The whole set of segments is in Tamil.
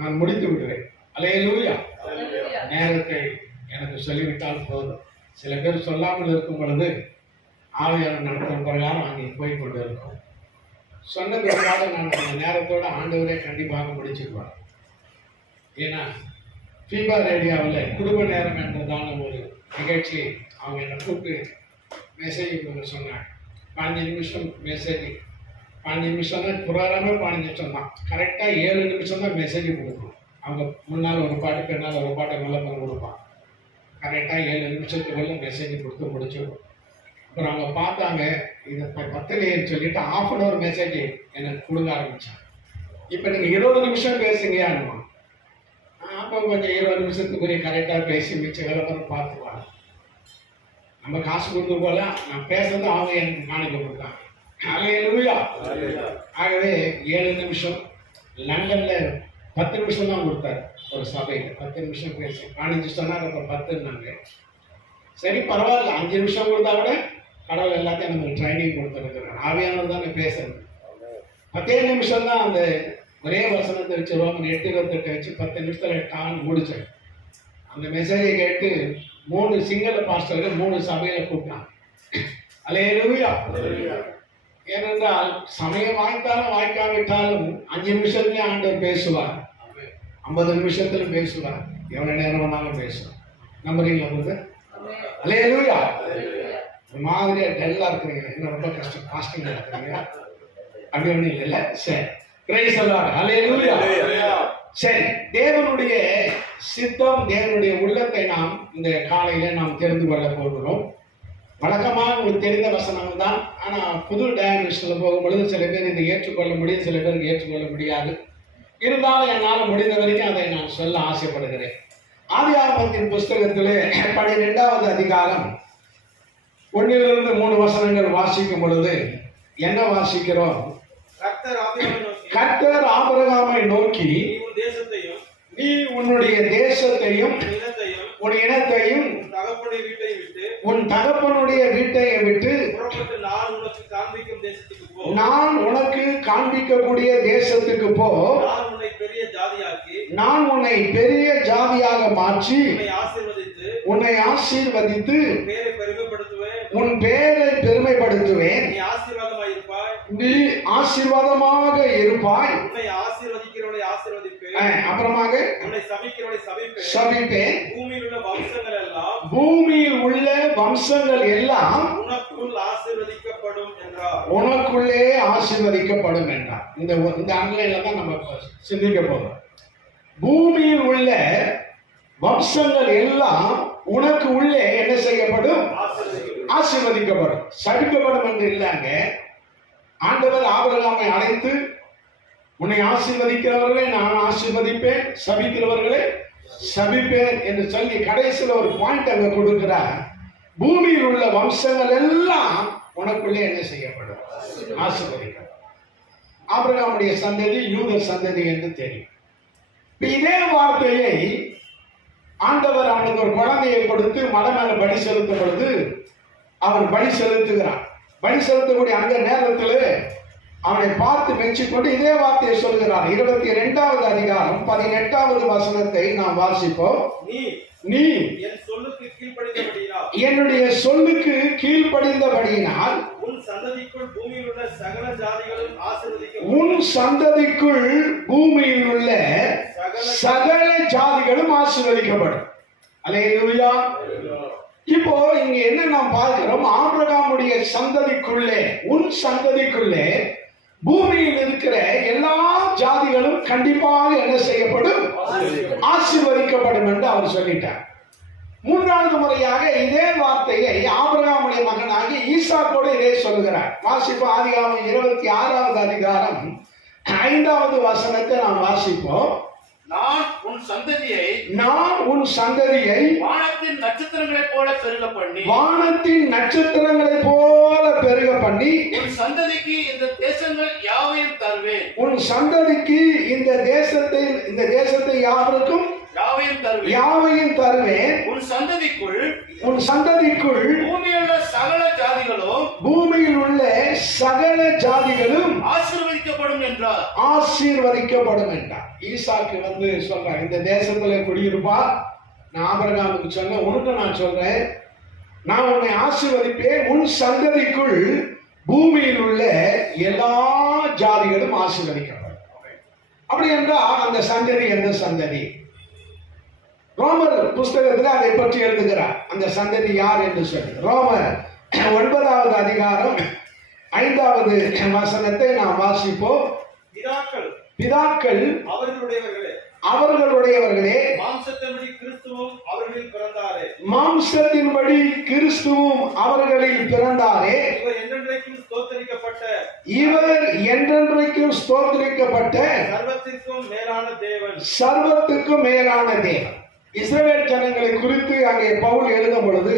நான் முடித்து விடுவேன். அல்லேலூயா. நேரத்தை எனக்கு சொல்லிவிட்டால் போதும். சில பேர் சொல்லாமல் இருக்கும் பொழுது ஆவியானவர் நடத்தும் பிரகாரம் அங்கே போய் கொண்டு இருக்கும். சொன்ன பிறகாக நான் அந்த நேரத்தோட ஆண்டவரே கண்டிப்பாக முடிச்சுக்குவார். ஏன்னா ஃபீபா ரேடியோவில் குடும்ப நேரம் என்றதான ஒரு நிகழ்ச்சி அவங்க என்னை கூப்பிட்டு மெசேஜ் கொடுக்க சொன்னாங்க. 15 நிமிஷம் மெசேஜ், 15 நிமிஷம் தான், புராணமே 15 நிமிஷம் தான். கரெக்டாக 7 நிமிஷம் தான் மெசேஜ் கொடுக்கணும். அவங்க முன்னால் ஒரு பாட்டு, பின்னால் ஒரு பாட்டு விளம்பரம் கொடுப்பாங்க. கரெக்டாக 7 நிமிஷத்துக்குள்ள மெசேஜ் கொடுத்து முடிச்சிடும். அப்புறம் அவங்க பார்த்தாங்க, இதை பத்தலையேன்னு சொல்லிட்டு 1/2 hour மெசேஜ் எனக்கு கொடுக்க ஆரம்பித்தாங்க. இப்போ நீங்கள் 20 நிமிஷம் பேசுங்கயானுமா? அப்போ கொஞ்சம் 20 நிமிஷத்துக்குரிய கரெக்டாக பேசி மிச்ச விளம்பரம் பார்த்துக்குவாங்க. நம்ம காசு கொடுத்து போல நான் பேசுறது அவங்க எனக்கு காணிக்க கொடுத்தாங்க. அல்லேலூயா. ஆகவே 7 நிமிஷம், லண்டனில் 10 நிமிஷம் தான் கொடுத்தாரு ஒரு சபையில். 10 நிமிஷம் பேசி 15 சொன்னாங்க, அப்புறம் 10ன்னாங்க. சரி பரவாயில்ல, 5 நிமிஷம் கொடுத்தா கூட கடவுள் எல்லாத்தையும் நமக்கு ட்ரைனிங் கொடுத்துருக்குறாரு. ஆவியானவர் தானே பேசுறது. 10 நிமிஷம் தான் அந்த ஒரே வசனத்தை வச்சு ரோமன் 8:28 வச்சு 10 நிமிஷத்தில் டான் முடிச்சேன். அந்த மெசேஜை கேட்டு 3 சிங்கள பாஸ்டர்கள் 3 சபையில கூப்பிட்டாங்க. அல்லேலூயா. ஏனென்றால் சமயம் வாய்த்தாலும் வாய்க்காவிட்டாலும் 5 நிமிஷத்துலேயே ஆண்டவர் பேசுவார், 50 நிமிஷத்துல பேசுவார், எவ்வளவு நேரம் வேணாலும் பேசுவார். நம்புறீங்களா போது? அல்லேலூயா. ஒரு மாதிரியா டல்லா இருக்கிறீங்க, என்ன ரொம்ப கஷ்டம், பாஸ்டிங் இருக்கிறீங்க அப்படி ஒன்றும் இல்லை. சரி, பிரைஸ் தி லார்ட். அல்லேலூயா. சரி, தேவனுடைய சித்தம், தேவனுடைய உள்ளத்தை நாம் இந்த காலையில நாம் தெரிந்து கொள்ள போகிறோம். வழக்கமாக உங்களுக்கு தெரிந்த வசனம் தான். ஆனால் புது டைமென்ஷனில் போகும்பொழுது சில பேர் இதை ஏற்றுக்கொள்ள முடியும், சில பேருக்கு ஏற்றுக்கொள்ள முடியாது. இருந்தாலும் என்னால் முடிந்த வரைக்கும் அதை நான் சொல்ல ஆசைப்படுகிறேன். ஆதியாகமத்தின் புஸ்தகத்திலே 12வது அதிகாரம் 1 to 3 வசனங்கள் வாசிக்கும் பொழுது என்ன வாசிக்கிறோம்? கர்த்தர் ஆபிரகாமை நோக்கி, நீ உன்னுடைய தேசத்தையும் உன் இனத்தையும் உன் தகப்பனுடைய வீட்டை விட்டு நான் உனக்கு காண்பிக்கக்கூடிய தேசத்துக்கு போ. நான் உன்னை பெரிய ஜாதியாக மாற்றி உன்னை ஆசீர்வதித்து உன் பெயரை பெருமைப்படுத்துவேன். நீ ஆசீர்வாதமாக இருப்பாய். அப்புறமாக சபிப்பேன். பூமியில் உள்ள வம்சங்கள் எல்லாம் உனக்குள்ளே ஆசீர்வதிக்கப்படும் என்றார். இந்த அண்மையில தான் நம்ம சிந்திக்க போறோம். பூமியில் உள்ள வம்சங்கள் எல்லாம் உனக்கு உள்ளே என்ன செய்யப்படும்? ஆசீர்வதிக்கப்படும். சபிக்கப்படும் என்று இல்லைங்க. ஆண்டவர் ஆபிரகாமை அழைத்து, உன்னை ஆசீர்வதிக்கிறவர்களை நான் ஆசீர்வதிப்பேன், சபிக்கிறவர்களை சபிப்பேன் என்று சொல்லி கடைசியில் ஒரு பாயிண்ட் அங்க கொடுக்கிறார். பூமியில் உள்ள வம்சங்கள் எல்லாம் உனக்குள்ளே என்ன செய்யப்படும்? ஆசீர்வதிக்கப்படும். ஆபிரகாமுடைய சந்ததி யூதர் சந்ததி என்று தெரியும். இதே வார்த்தையை ஆண்டவர் அவனுக்கு ஒரு குழந்தையை கொடுத்து மலை மேல பலி செலுத்தும் பொழுது அவன் பலி செலுத்துகிறான். பலி செலுத்தக்கூடிய அந்த நேரத்தில் அவனை பார்த்து மெச்சிக்கொண்டு இதே வார்த்தையை சொல்கிறார். 22வது அதிகாரம் 18வது வசனத்தை நாம் வாசிப்போம். நீ என்னுடைய சொல்லுக்கு கீழ்ப்படிந்தபடியினால் உன் சந்ததிக்குள் பூமியில் உள்ள சகல ஜாதிகளும் ஆசீர்வதிக்கப்படும். அல்லேலூயா. இப்போ இங்க என்ன நாம் பார்க்கிறோம்? ஆபிரகாமுடைய சந்ததிக்குள்ளே, உன் சந்ததிக்குள்ளே பூமியில் இருக்கிற எல்லா ஜாதிகளும் கண்டிப்பாக என்ன செய்யப்படும்? ஆசீர்வதிக்கப்படும் என்று அவர் சொல்லிட்டார். 3வது முறையாக இதே வார்த்தையை ஆபிரகாமுடைய மகனாகி ஈசாக்கோடு இதே சொல்லுகிறார். வாசிப்போம். ஆதியாகமம் 26வது அதிகாரம் 5வது வசனத்தை நாம் வாசிப்போம். நான் உன் சந்ததியை வானத்தின் நட்சத்திரங்களைப் போல பெருக பண்ணி உன் சந்ததிக்கு இந்த தேசங்கள் யாவையும் தருவேன். உன் சந்ததிக்கு இந்த தேசத்தை யாவருக்கும் தருவேன். யாவையும் தருவேன். உன் சந்ததிக்குள் பூமியில் உள்ள சகல ஜாதிகளும் ஆசீர்வதிக்கப்படும் என்றார். ஈசாக்கு சொல்றார், இந்த தேசத்துல குடியிருப்பார். நான் ஆபிரகாமுக்கு சொன்னேன், உனக்கு நான் சொல்றேன், நான் உன்னை ஆசீர்வதிப்பேன். உன் சந்ததிக்குள் பூமியில் உள்ள எல்லா ஜாதிகளும் ஆசீர்வதிக்கப்படும். அப்படி என்றால் அந்த சந்ததி எந்த சந்ததி? ரோமர் புஸ்தகத்தில் அதை பற்றி எழுதுகிறார், அந்த சந்ததி யார் என்று சொல்லி. ரோமர் 9வது அதிகாரம் 5வது வசனத்தை நாம் வாசிப்போம். பிதாக்கள் அவர்களுடையவர்களே மாம்சத்தின்படி கிறிஸ்துவும் அவர்களில் பிறந்தாரே. இவர் என்றென்றைக்கும் ஸ்தோத்திரிக்கப்பட்ட சர்வத்துக்கும் மேலான தேவன். இஸ்ரவேல் ஜனங்களை குறித்து அங்கே பவுல் எழுதும் பொழுது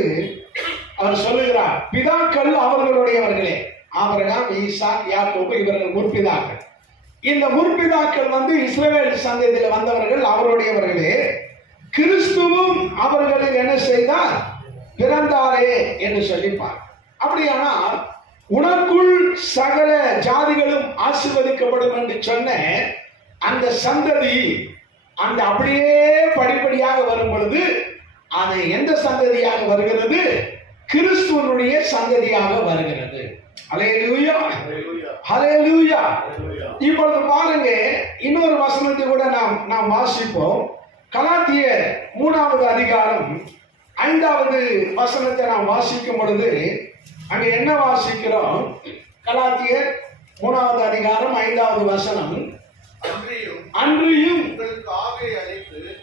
அவர் சொல்லுகிறார், பிதாக்கள் அவர்களுடையவர்களே. ஆபிரகாம், ஈசாக், யாக்கோபு இவர்கள் முற்பிதாக்கள். இந்த முற்பிதாக்கள் இஸ்ரவேல் சந்ததியில் வந்தவர்கள், அவருடையவர்களே. கிறிஸ்துவும் அவர்களில் என்ன செய்தார்? பிறந்தாரே என்று சொல்லிப்பார். அப்படியானால் உனக்குள் சகல ஜாதிகளும் ஆசீர்வதிக்கப்படும் என்று சொன்ன அந்த சந்ததி அந்த அப்படியே படிப்படியாக வரும் பொழுது அது எந்த சந்ததியாக வருகிறது? கிறிஸ்துவனுடைய சந்ததியாக வருகிறது. அல்லேலூயா, அல்லேலூயா. இப்பொழுது பாருங்க, இன்னொரு வசனத்தை கூட நாம் வாசிப்போம். கலாத்தியர் 3வது அதிகாரம் 5வது வசனத்தை நாம் வாசிக்கும் பொழுது அங்கே என்ன வாசிக்கிறோம்? கலாத்தியர் 3வது அதிகாரம் 5வது வசனம், அன்றியும்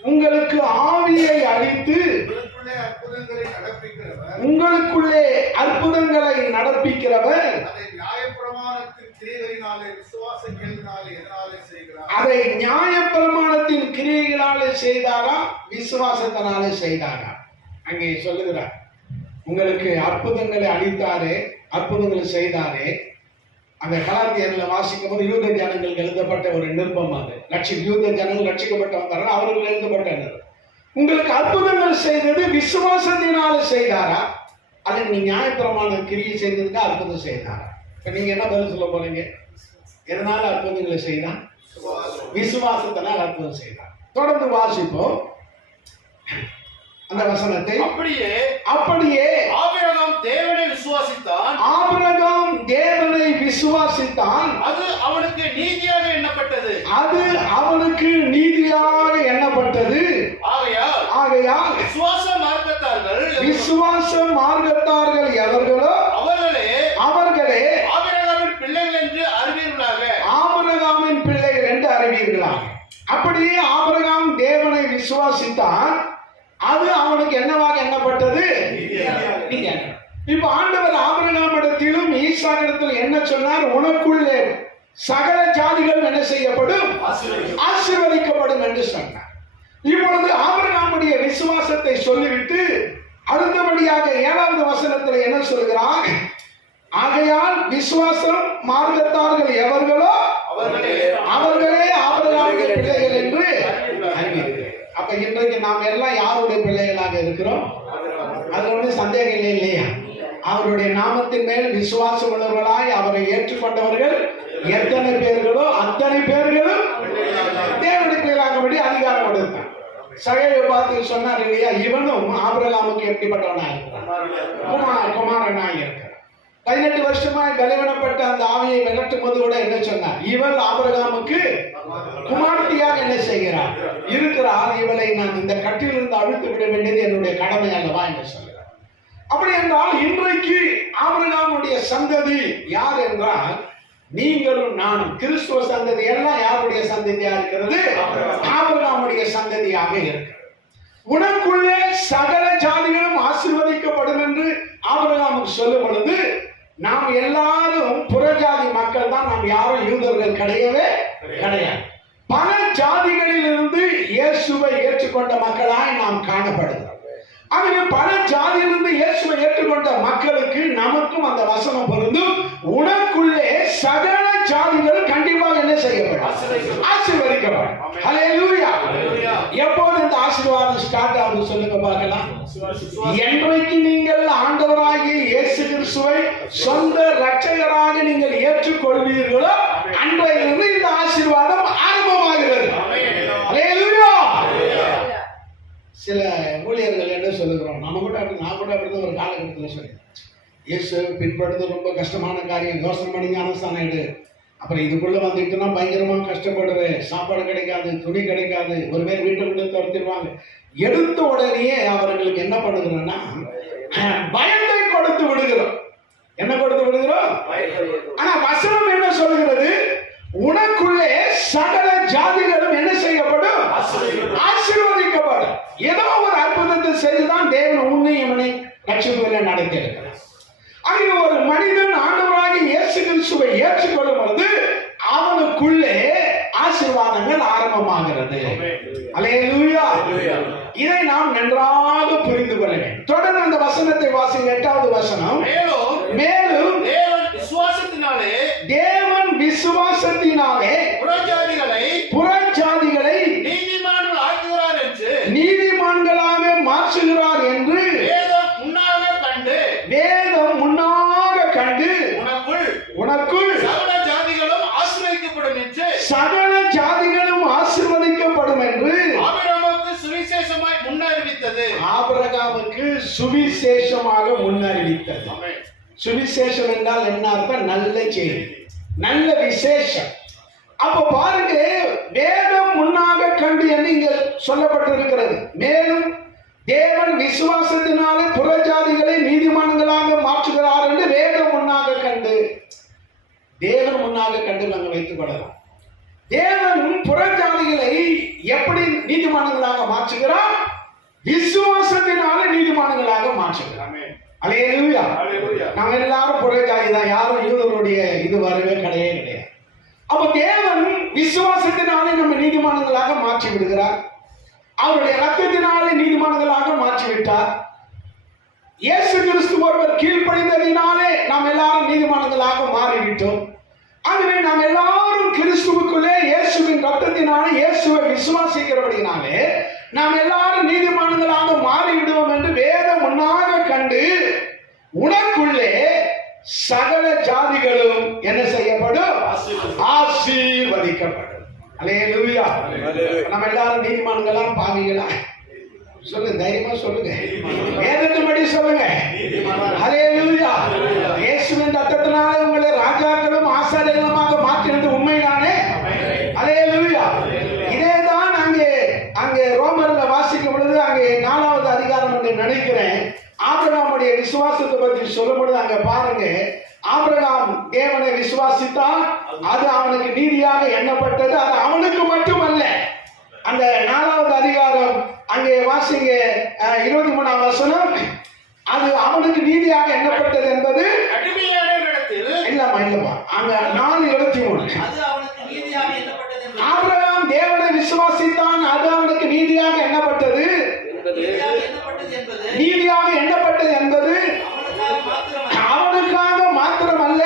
உங்களுக்கு ஆவியை அளித்து உங்களுக்குள்ளே அற்புதங்களை நடப்பிக்கிறவர் அதை நியாயப்பிரமாணத்தின் கிரியைகளாலே செய்தாரா, விசுவாசத்தினாலே செய்தாரா? அங்கே சொல்லுகிறார், உங்களுக்கு அற்புதங்களை அளித்தாரே, அற்புதங்களை செய்தாரே. அந்த கலாத்தியர்ல வாசிக்கும் போது யூத ஜனங்களுக்கு எழுதப்பட்ட ஒரு நிருபம். அது யூத ஜனங்கள் ரட்சிக்கப்பட்டு வந்தார்கள், அவர்கள் எழுதப்பட்ட நிருபம். உங்களுக்கு அற்புதங்கள் செய்தது விசுவாசத்தினால செய்தாரா, அதை நீ நியாயப்பிரமாண கிரியை செய்ததுக்கு அற்புதம் செய்தாரா? இப்ப நீங்க என்ன பதில் சொல்ல போறீங்க? எதனால அற்புதங்களை செய்தான்? விசுவாசத்தினால் அற்புதம் செய்தான். தொடர்ந்து வாசிப்போம் அந்த வசனத்தை. அப்படியே ஆபிரகாம் தேவனை விசுவாசித்தான், அது அவனுக்கு நீதியாக எண்ணப்பட்டது. ஆகையால் விசுவாச மார்க்கத்தார்கள் எவர்களோ அவர்களே ஆபிரகாமின் பிள்ளைகள் என்று அறிவீர்களாக. அப்படியே ஆபிரகாம் தேவனை விசுவாசித்தான், அது அவனுக்கு என்னவாக எண்ணப்பட்டது? இப்ப ஆண்டவர் ஆபிரகாமிடத்திலும் ஈசாக்கிடத்திலும் என்ன சொன்னார்? உனக்குள்ளே சகல ஜாதிகள் என்ன செய்யப்படும்? ஆசீர்வதிக்கப்படும் என்று சொன்னார். இப்பொழுது ஆபிரகாமுடைய விசுவாசத்தை சொல்லிவிட்டு அடுத்தபடியாக 7வது வசனத்தில் என்ன சொல்கிறார்? ஆகையால் விசுவாசம் மார்க்கத்தார்கள் எவர்களோ அவர்களே ஆபிரகாமுடைய பிள்ளைகள் என்று அறிவீர்கள். அப்ப இன்றைக்கு நாம் எல்லாம் யாருடைய பிள்ளைகளாக இருக்கிறோம்? அது ஒன்றும் சந்தேகம் இல்லை, இல்லையா? அவருடைய நாமத்தின் மேல் விசுவாசம் உள்ளவர்களாய் அவரை ஏற்றுக்கொண்டவர்கள் எத்தனை பேர்களோ அத்தனை பேர்களும் தேவனுடைய பிள்ளைகளாகபடி அதிகாரம் கொடுத்தார். சகையை பார்த்து சொன்னார் இல்லையா, இவனும் ஆபிரகாமுக்கு எப்படிப்பட்டவனா இருக்கிறான்? குமாரனாய் இருக்கிறான். 18 வருஷமாய் பலவீனப்பட்ட அந்த ஆவியை விரட்டும் போது கூட என்ன சொன்னார்? இவள் ஆபிரகாமுக்கு குமாரத்தியாக என்ன செய்கிறார்? இருக்கிறார். இவளை நான் இந்த கட்டிலிருந்து அழுத்து விட வேண்டியது என்னுடைய கடமை அல்லவா என்று சொல்கிறார். அப்படி என்றால் இன்றைக்கு ஆபிரகாமுடைய சந்ததி யார் என்றால் நீங்களும் நானும். கிறிஸ்துவ சந்ததி எல்லாம் யாருடைய சந்ததியா இருக்கிறது? ஆபிரகாமுடைய சந்ததியாக இருக்கிறது. உனக்குள்ளே சகல ஜாதிகளும் ஆசீர்வதிக்கப்படும் என்று ஆபிரகாமுக்கு சொல்லும் பொழுது நாம் எல்லாரும் புறஜாதி மக்கள் தான், நாம் யாரும் யூதர்கள் கிடையவே கிடையாது. பல ஜாதிகளில் இருந்து இயேசுவை ஏற்றுக்கொண்ட மக்களாய் நாம் காணப்படுகிறோம். ஆகவே பல ஜாதியிலிருந்து இயேசுவை ஏற்றுக்கொண்ட மக்களுக்கு நமக்கும் அந்த வசனம் பொருந்தும். உனக்குள்ளே சகல ஜாதிகள் கண்டிப்பாக என்ன செய்யப்படும்? ஆசீர்வதிக்கப்படும். ஹல்லேலூயா. எப்போது இந்த ஆசீர்வாதம் ஆசீர்வாதம் ஸ்டார்ட் ஆகுது சொல்லுங்க பார்க்கலாம். என்றைக்கு நீங்கள் ஆண்டவராகிய இயேசு கிறிஸ்துவை சொந்த இரட்சகராக நீங்கள் ஏற்றுக்கொள்வீர்களோ அன்றையிலிருந்து இந்த ஆசீர்வாதம் ஆரம்பமாகிறது. அல்லேலூயா. சில ஊழியர்கள் என்ன சொல்லுகிறோம், நான் கூட அப்படிதான் ஒரு காலகட்டத்தில் சொல்லி இயேசு பின்படுறது ரொம்ப கஷ்டமான காரியம், யோசனை பண்ணி ஞானஸ்தானம் எடு, அப்புறம் இதுக்குள்ள வந்துட்டுனா பயங்கரமா கஷ்டப்படுவேன், சாப்பாடு கிடைக்காது, துணி கிடைக்காது, ஒரு பேர் வீட்டை விட்டு துரத்திடுவாங்க. எடுத்த உடனே அவர்களுக்கு என்ன பண்ணுகிறோம்னா பயத்தை கொடுத்து விடுகிறோம். என்ன கொடுத்து விடுகிறோம்? ஆனா வசனம் என்ன சொல்லுகிறது? உனக்குள்ளே சகல ஜாதிகளும் என்ன செய்யப்படும்? ஆசீர்வதிக்கப்படும். ஏதோ ஒரு அற்புதத்தை செய்துதான் தேவன் உன்னை இவனை ரட்சிப்புகளை நடத்தி இருக்கிறார். அங்கே ஒரு மனிதன் ஆண்டவராகிய இயேசு கிறிஸ்துவை ஏற்றுக்கொள்ளும் பொழுது அவனுக்குள்ளே ஆசீர்வாதங்கள் ஆரம்பமாகிறது. அல்லேலூயா. இதை நாம் நன்றாக புரிந்து கொள்ள வேண்டும். தொடர்ந்து அந்த வசனத்தை வாசிங்க. 8வது வசனம். மேலும் தேவன் விசுவாசத்தினாலே புறஜாதிகளை நீதிமான்களாக மாற்றுகிறார் என்று வேதம் முன்னாக கண்டு உனக்குள் சகல ஜாதிகளும் ஆசீர்வதிக்கப்படும் என்று ஆபிரகாமுக்கு சுவிசேஷமாக முன்னறிவித்தது. சுவிசேஷம் என்றால் என்ன அர்த்தம்? நல்ல செய்தி, நல்ல விசேஷம். அப்ப பாருங்க, வேதம் முன்னாக கண்டு என்று இங்க சொல்லப்பட்டிருக்கிறது. மேலும் தேவன் விசுவாசத்தினாலே புறஜாதிகளை நீதிமான்களாக மாற்றுகிறார் என்று வேதம் முன்னாக கண்டு. தேவன் முன்னாக கண்டு நாங்கள் வைத்துக் கொள்ளலாம். தேவன் புறஜாதிகளை எப்படி நீதிமான்களாக மாற்றுகிறார்? விசுவாசத்தினாலே நீதிமான்களாக மாற்றுகிறார். அல்லேலூயா. நம்ம எல்லாரும் புறஜாதி தான், யாரும் யூதருடைய இது வரவே கிடையாது. அப்ப தேவன் விசுவாசத்தினாலே நம்ம நீதிமான்களாக மாற்றி விடுகிறார். அவருடைய ரத்தத்தினாலே நீதிமான்களாக மாற்றிவிட்டார். இயேசு கிறிஸ்து ஒருவர் கீழ்ப்படிந்ததினாலே நாம் எல்லாரும் நீதிமான்களாக மாறிவிட்டோம். ஆகவே நாம் எல்லாரும் கிறிஸ்துவுக்குள்ளே இயேசுவின் ரத்தத்தினாலே இயேசுவை விசுவாசிக்கிறபடினாலே நாம் எல்லாரும் நீதிமான்களாக மாறிவிடுவோம் என்று வேதம் முன்னாக கண்டு உனக்குள்ளே சகல ஜாதிகளும் என்ன செய்யப்படும்? ஆசீர்வதிக்கப்படும். அல்லேலூயா. நம்ம எல்லாரும் நீதிமான்களா பாவிகளா? சொல்லுங்க, தைரியமா சொல்லுங்க, வேதத்தின்படி சொல்லுங்க. அல்லேலூயா. இயேசுவின் ரத்தத்தினாலே உங்களை ராஜாக்களும் ஆசாரியர்களுமாக மாற்றினது உண்மைதானே? அல்லேலூயா. இதேதான் அங்கே ரோமர்ல வாசிக்கும் பொழுது அங்கே 4வது அதிகாரம் என்று நினைக்கிறேன், ஆபிரகாமுடைய விசுவாசத்தை பற்றி சொல்லும் பொழுது அங்க பாருங்க, ஆபிரகாம் தேவனை விசுவாசித்தான், அது அவனுக்கு நீதியாக எண்ணப்பட்டது. அது அவனுக்கு மட்டுமல்ல. அந்த 4வது அதிகாரம் அங்கே வாசிங்க, 23ஆம் வசனம், அது அவனுக்கு நீதியாக எண்ணப்பட்டது என்பது இல்லப்பா, அங்க 4:23. ஆபிரகாம் தேவனை விசுவாசித்தான், அது அவனுக்கு நீதியாக எண்ணப்பட்டது. நீதியாக எண்ணப்பட்டது என்பது அவனுக்காக மாத்திரமல்ல,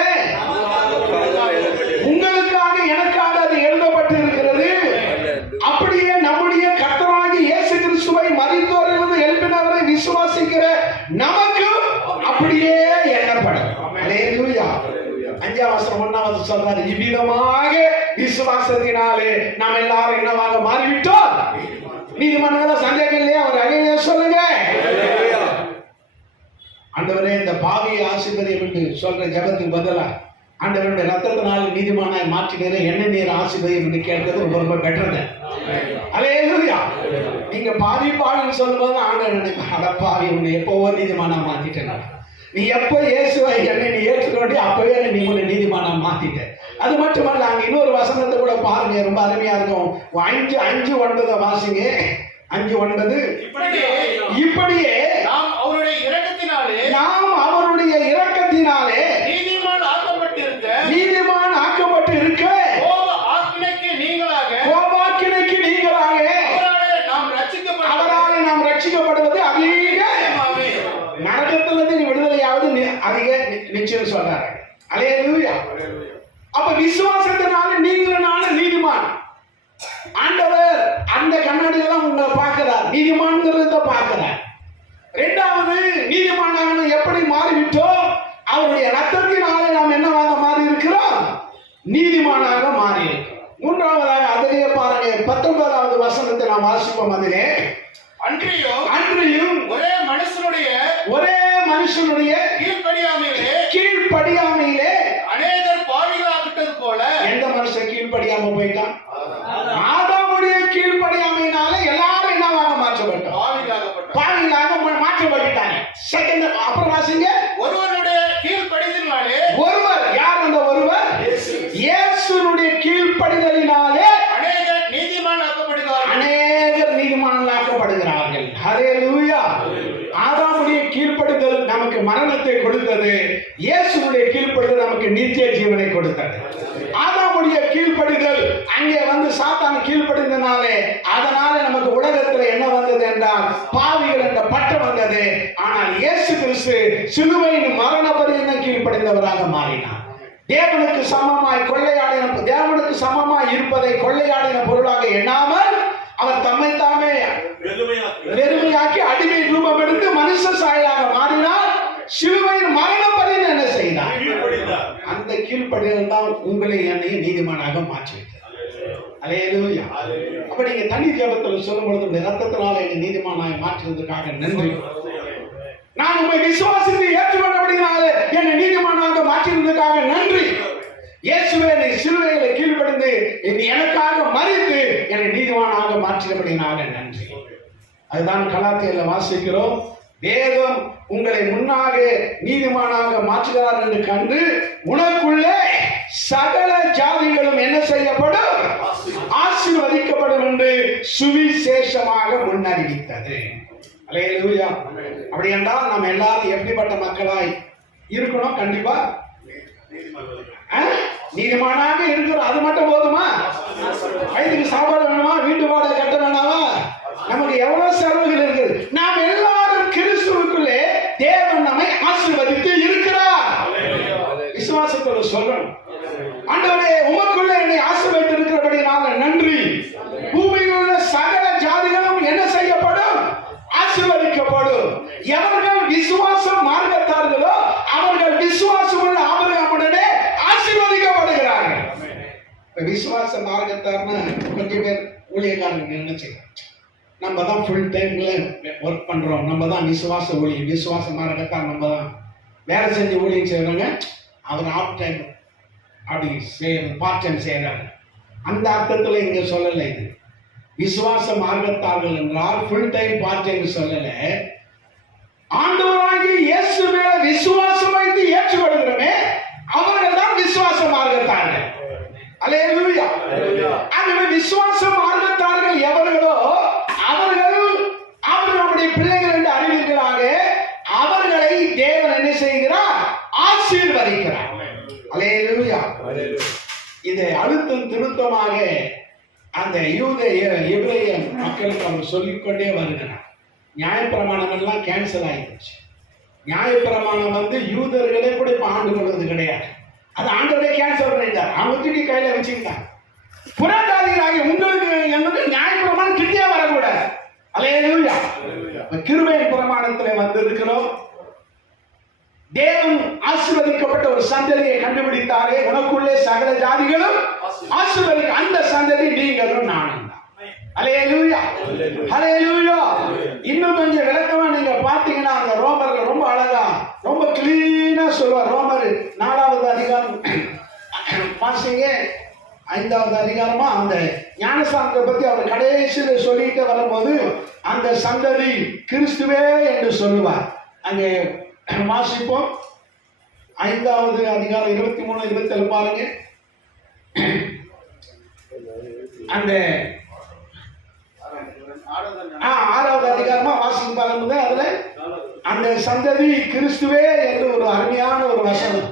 உங்களுக்காக எனக்காக அது எழுதப்பட்டு இருக்கிறது. அப்படியே நம்முடைய கர்த்தராகிய இயேசு கிறிஸ்துவை மரித்தோரிலிருந்து எழுப்பினவரை விசுவாசிக்கிற நமக்கு அப்படியே எண்ணப்படும். அல்லேலூயா. 5ஆம் வசனம் 1வது சொல்றாரு, இவ்விதமாக விசுவாசத்தினாலே நாம் எல்லாரும் என்னவாக மாறிவிட்டோம்? நீதிமான்களா? சந்தேகம் இல்லையா? அவர் அகையா சொல்லுங்க. ஆண்டவரே, இந்த பாவியை ஆசீர்வதியும் என்று சொல்ற ஜெபத்துக்கு பதிலா ஆண்டவருடைய ரத்தத்தினால் நீதிமானாய் மாற்றினே என்ன நீர் ஆசீர்வதியும் என்று கேட்கிறது ரொம்ப ரொம்ப பெட்டர். அல்லேலூயா. நீங்க பாவின்னு சொல்லும்போது ஆண்டவர் நினைப்பா, அட பாவி, உன்னை எப்பவோ நீதிமானா மாத்திட்டேன். நீ எப்போ இயேசுவை என்னை நீ ஏற்றுக்கொண்டு அப்பவே நீ உன்னை நீதிமானா மாத்திட்ட. அது மட்டுமல்ல, அங்க இன்னொரு வசனத்தை கூட பாருங்க, ரொம்ப அருமையா இருக்கும். 5:9 வாசிங்க. 5:9. இப்படியே நாம் அவருடைய இரக்கத்தினாலே நீதிமான் ஆக்கப்பட்டு இருக்க கோபாக்கினைக்கு நீங்களாக அவராலே நாம் ரட்சிக்கப்படுவது அதிக நரகத்திலிருந்து விடுதலையாவது அதிக நிச்சயம் சொல்றாங்க. அல்லேலூயா. அப்ப விசுவாசத்தினால நீங்களான நீதிமான். ஆண்டவர் அந்த கண்ணாடியெல்லாம் உங்களை பார்க்கிறார். நீதிமான்கிறத பார்க்கிறார். இரண்டாவது, நீதிமானாக எப்படி மாறிவிட்டோம்? அவருடைய ரத்தத்தினாலே நாம் என்னவாக மாறி இருக்கிறோம்? நீதிமானாக மாறி இருக்கிறோம். மூன்றாவதாக அதிலே பாருங்க, 19வது வசனத்தை நாம் வாசிப்போம். அதிலே அன்றியும் ஒரே மனுஷனுடைய கீழ்ப்படியாமையிலே அநேகர் பாவிகளாகிட்டது போல. எந்த மனுஷன் கீழ்ப்படியாம போயிட்டான்? ஆதாமுடைய கீழ்ப்படியாமையினால எல்லாரும் என்னவாக மாற்றப்பட்டோம்? பாவிகளாக மாற்றப்பட்டாங்க. செகண்ட், அப்புறம் வாசிங்க. ஒருவருடைய கீழ்ப்படிதலினாலே, ஒருவர், யார் அந்த ஒருவர்? இயேசுவுடைய கீழ்ப்படிதலினாலே அநேகர் நீதிமானாக்கப்படுகிறார்கள். அநேகர் நீதிமானாக்கப்படுகிறார்கள். ஹல்லேலூயா. ஆதாமுடைய கீழ்ப்படிதல் நமக்கு மரணத்தை கொடுத்தது. இயேசுவுடைய கீழ்ப்படிதல் நமக்கு நித்திய ஜீவனை கொடுத்தது. ஆதாமுடைய கீழ்ப்படிதல் அங்கே வந்து சாத்தான் கீழ்ப்படிந்தனாலே அதனால நமக்கு உலகத்தில் என்ன வந்தது என்றால் பாவிகள் என்ற பட்டம் வந்தது. ஆனால் இயேசு கிறிஸ்து சிலுவையின் மரண பரியந்தம் கீழ்ப்படிந்தவராக மாறினார். தேவனுக்கு சமமாய் கொள்ளையாடின, தேவனுக்கு சமமாய் இருப்பதை கொள்ளையாடின பொருளாக எண்ணாமல் அவர் தம்மை தாமே வெறுமையாக்கி அடிமை ரூபம் எடுத்து மனுஷ சாயலாக மாறினார். சிலுவையின் மரண பரியந்தம் என்ன செய்தார்? அந்த கீழ்ப்படிதல் தான் உங்களை என்னையும் நீதிமானாக மாற்றிவிட்டது. அல்லேலூயா. அப்ப நீங்க தனி ஜெபத்தில் சொல்லும் பொழுது ரத்தத்தினால என்னை நீதிமானாக மாற்றினதுக்காக நன்றி. நான் உண்மை விசுவாசித்து ஏற்றுக்கொண்டபடினாலே என்னை நீதிமானாக மாற்றினதுக்காக நன்றி. இயேசுவே என்னை சிலுவையிலே கீழ்ப்படிந்து எனக்காக மரித்து என்னை நீதிமானாக மாற்றினபடினால நன்றி. அதுதான் கலாத்தியர்ல வாசிக்கிறோம். வேதம் உங்களை முன்னாக நீதிமானாக மாற்றுகிறார் என்று கண்டு உனக்குள்ளே சகல ஜாதிகளும் என்ன செய்யப்படும்? ஆசீர்வதிக்கப்படும் என்று சுவிசேஷமாக முன்னறிவித்தது. அல்லேலூயா. அப்படி என்றால் நாம் எல்லாரும் எப்படிப்பட்ட மக்களாய் இருக்கணும்? கண்டிப்பா நீதிமானாக இருக்கிறோம். அது மட்டும் போதுமா? வயிற்றுக்கு சாப்பாடு வேணுமா? வீட்டு வாடகை கட்ட வேணாமா? நமக்கு எவ்வளவு செலவுகள் இருக்குது. நாம் எல்லாரும் கிறிஸ்துவுக்குள்ளே தேவன் நம்மை ஆசீர்வதித்து இருக்கிறார். விசுவாசத்தோடு சொல்லணும். ஆண்டவரே, உமக்குள்ளே என்னை ஆசீர்வதித்து இருக்கிறபடினால நன்றி. பூமியில் உள்ள சகல ஜாதிகளும் என்ன செய்யப்படும்? ஆசீர்வதிக்கப்படும். எவர்கள் விசுவாச மார்க்கத்தார்களோ அவர்கள் விசுவாசம் உள்ள ஆபிரகாமுடனே ஆசீர்வதிக்கப்படுகிறார்கள். விசுவாச மார்க்கத்தார்னா கொஞ்சம் பேர் ஊழியக்காரங்க நினைச்சுங்க, நம்ம தான் ஃபுல் டைம்ல ஒர்க் பண்றோம், நம்ம தான் விசுவாச ஊழியம், விசுவாச மார்க்கத்தார், நம்ம தான் வேலை செஞ்சு ஊழியம் செய்யறாங்க, அவர் ஆஃப் டைம் அப்படி செய்யறது, பார்ட் டைம் செய்யறாங்க. அந்த அர்த்தத்துல இங்க சொல்லலை. இது விசுவாச மார்க்கத்தார்கள் என்றால் ஃபுல் டைம் பார்ட் டைம் சொல்லல. ஆண்டவராகிய இயேசு மேல விசுவாசம் வைத்து ஏற்றுக்கொள்கிறோமே அவர்கள் தான் விசுவாச மார்க்கத்தார்கள். அல்லேலூயா. ஆகவே விசுவாச மார்க்கத்தார்கள் எவர்களோ அவர்கள் அவர்களுடைய பிள்ளைகள் என்று அறிவிக்கிறாங்க. அவர்களை தேவன் என்ன செய்கிறார்? ஆசீர்வதிக்கிறார். அல்லேலூயா. இதை அழுத்தம் திருத்தமாக அந்த யூத எபிரேய மக்களுக்கு அவர் சொல்லிக்கொண்டே வருகிறார். நியாயப்பிரமாணம் எல்லாம் கேன்சல் ஆகிடுச்சு. நியாயப்பிரமாணம் வந்து யூதர்களே கூட இப்ப ஆண்டு கொள்வது கிடையாது. அது ஆண்டவரே கேன்சல் பண்ணிட்டார். அவங்க தூக்கி கையில வச்சுக்கிட்டாங்க. புறஜாதிகளாகிய உங்களுக்கு என்பது நியாயப்பிரமாணம் கிட்டே வரக்கூடாது. அல்லேலூயா. கிருபையின் பிரமாணத்திலே வந்திருக்கிறோம். தேவன் ஆசீர்வதிக்கப்பட்ட ஒரு சந்ததியை கண்டுபிடித்தாரே, உனக்குள்ளே சகல ஜாதிகளும் ஆசீர்வதிக்க, அந்த சந்ததி நீங்களும் நானும் தான். அல்லேலூயா. அல்லேலூயா. இன்னும் கொஞ்சம் விளக்கமா நீங்க பாத்தீங்கன்னா அந்த ரோமர்ல ரொம்ப அழகா ரொம்ப கிளீனா சொல்லுவார். ரோமர் 4வது அதிகாரம் வாசிங்க. 5வது அதிகாரமா அந்த ஞானஸ்தானத்தை பத்தி அவர் கடைசியில் சொல்லிட்டு வரும்போது அந்த சந்ததி கிறிஸ்துவே என்று சொல்லுவார். அங்கே வாசிப்போம். 5வது அதிகாரம் 23, 27 பாருங்க. அந்த 6வது அதிகாரமா வாசிக்க பாருங்க. அதுல அந்த சந்ததி கிறிஸ்துவே என்று ஒரு அருமையான ஒரு வசனம்.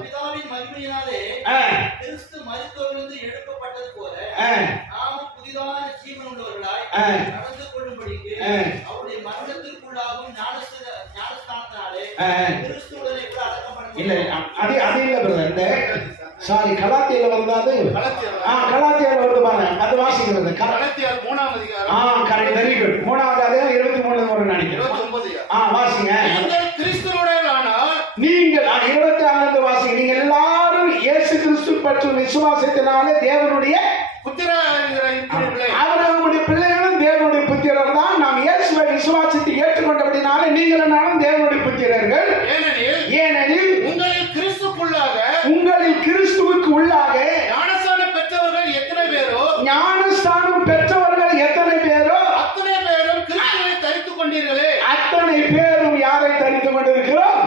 கிறிஸ்து மரித்தோரிலிருந்து எழுப்பப்பட்டது போல நாமும் புதிதான ஜீவன் உள்ளவர்களாய் நடந்து கொள்ளும்படிக்கு அவருடைய மரணத்திற்குள்ளாகும் ஞானஸ்தானத்தினாலே கிறிஸ்துவுடனே கூட அடக்கம் பண்ண. இல்ல அது இல்ல பிரதர். இந்த சாரி கலாத்தியல வந்தாது. கலாத்தியல வருது பாருங்க. அது வாசிக்கிறது. கலாத்தியர் 3வது அதிகாரம். Correct, very good. 3வது அதிகாரம் விசுவாசத்தினாலே தேவனுடைய புத்திரர்களே, ஆபிரகாமுடைய பிள்ளைகளும் தேவனுடைய புத்திரர் தான். நாம் இயேசுவை விசுவாசித்து ஏற்றுக்கொண்டபடினாலே நீங்கள் நானும் தேவனுடைய புத்திரர்கள். ஏனெனில் உங்களில் கிறிஸ்துக்குள்ளாக உங்களில் கிறிஸ்துவுக்கு உள்ளாக ஞானஸ்நானம் பெற்றவர்கள் எத்தனை பேரோ ஞானஸ்தானம் பெற்றவர்கள் எத்தனை பேரோ அத்தனை பேரும் கிறிஸ்துவை தரித்துக் கொண்டீர்களே. அத்தனை பேரும் யாரை தரித்துக் கொண்டிருக்கிறோம்?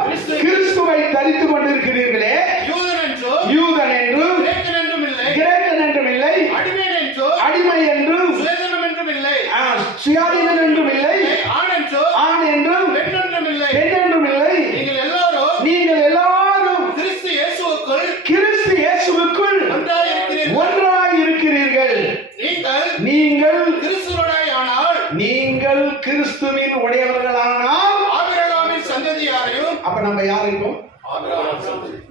கிறிஸ்துவை தரித்துக் கொண்டிருக்கிறீர்களே. யூதன் என்றோ யூதன் என்றும் கிரேக்கன் என்றும் இல்லை, கிரேக்கன் என்றும் இல்லை, அடிமையன் என்றோ அடிமை என்றும் சுயதனம் என்றும் இல்லை, சுயாதீனன் என்றும் இல்லை, ஆண் என்றோ ஆண் என்றும் பெண் என்றும் இல்லை. பெண் என்றும் இல்லை. நீங்கள் எல்லாரும் கிறிஸ்து இயேசுவுக்குள் கிறிஸ்து இயேசுவுக்குள் ஒன்றாய் இருக்கிறீர்கள். நீங்கள் கிறிஸ்துவனுடையானால் நீங்கள் கிறிஸ்துவின் உடையவர்களானால் ஆபிரகாமின் சந்ததியாரையும். அப்ப நம்ம யார் இருக்கோம்?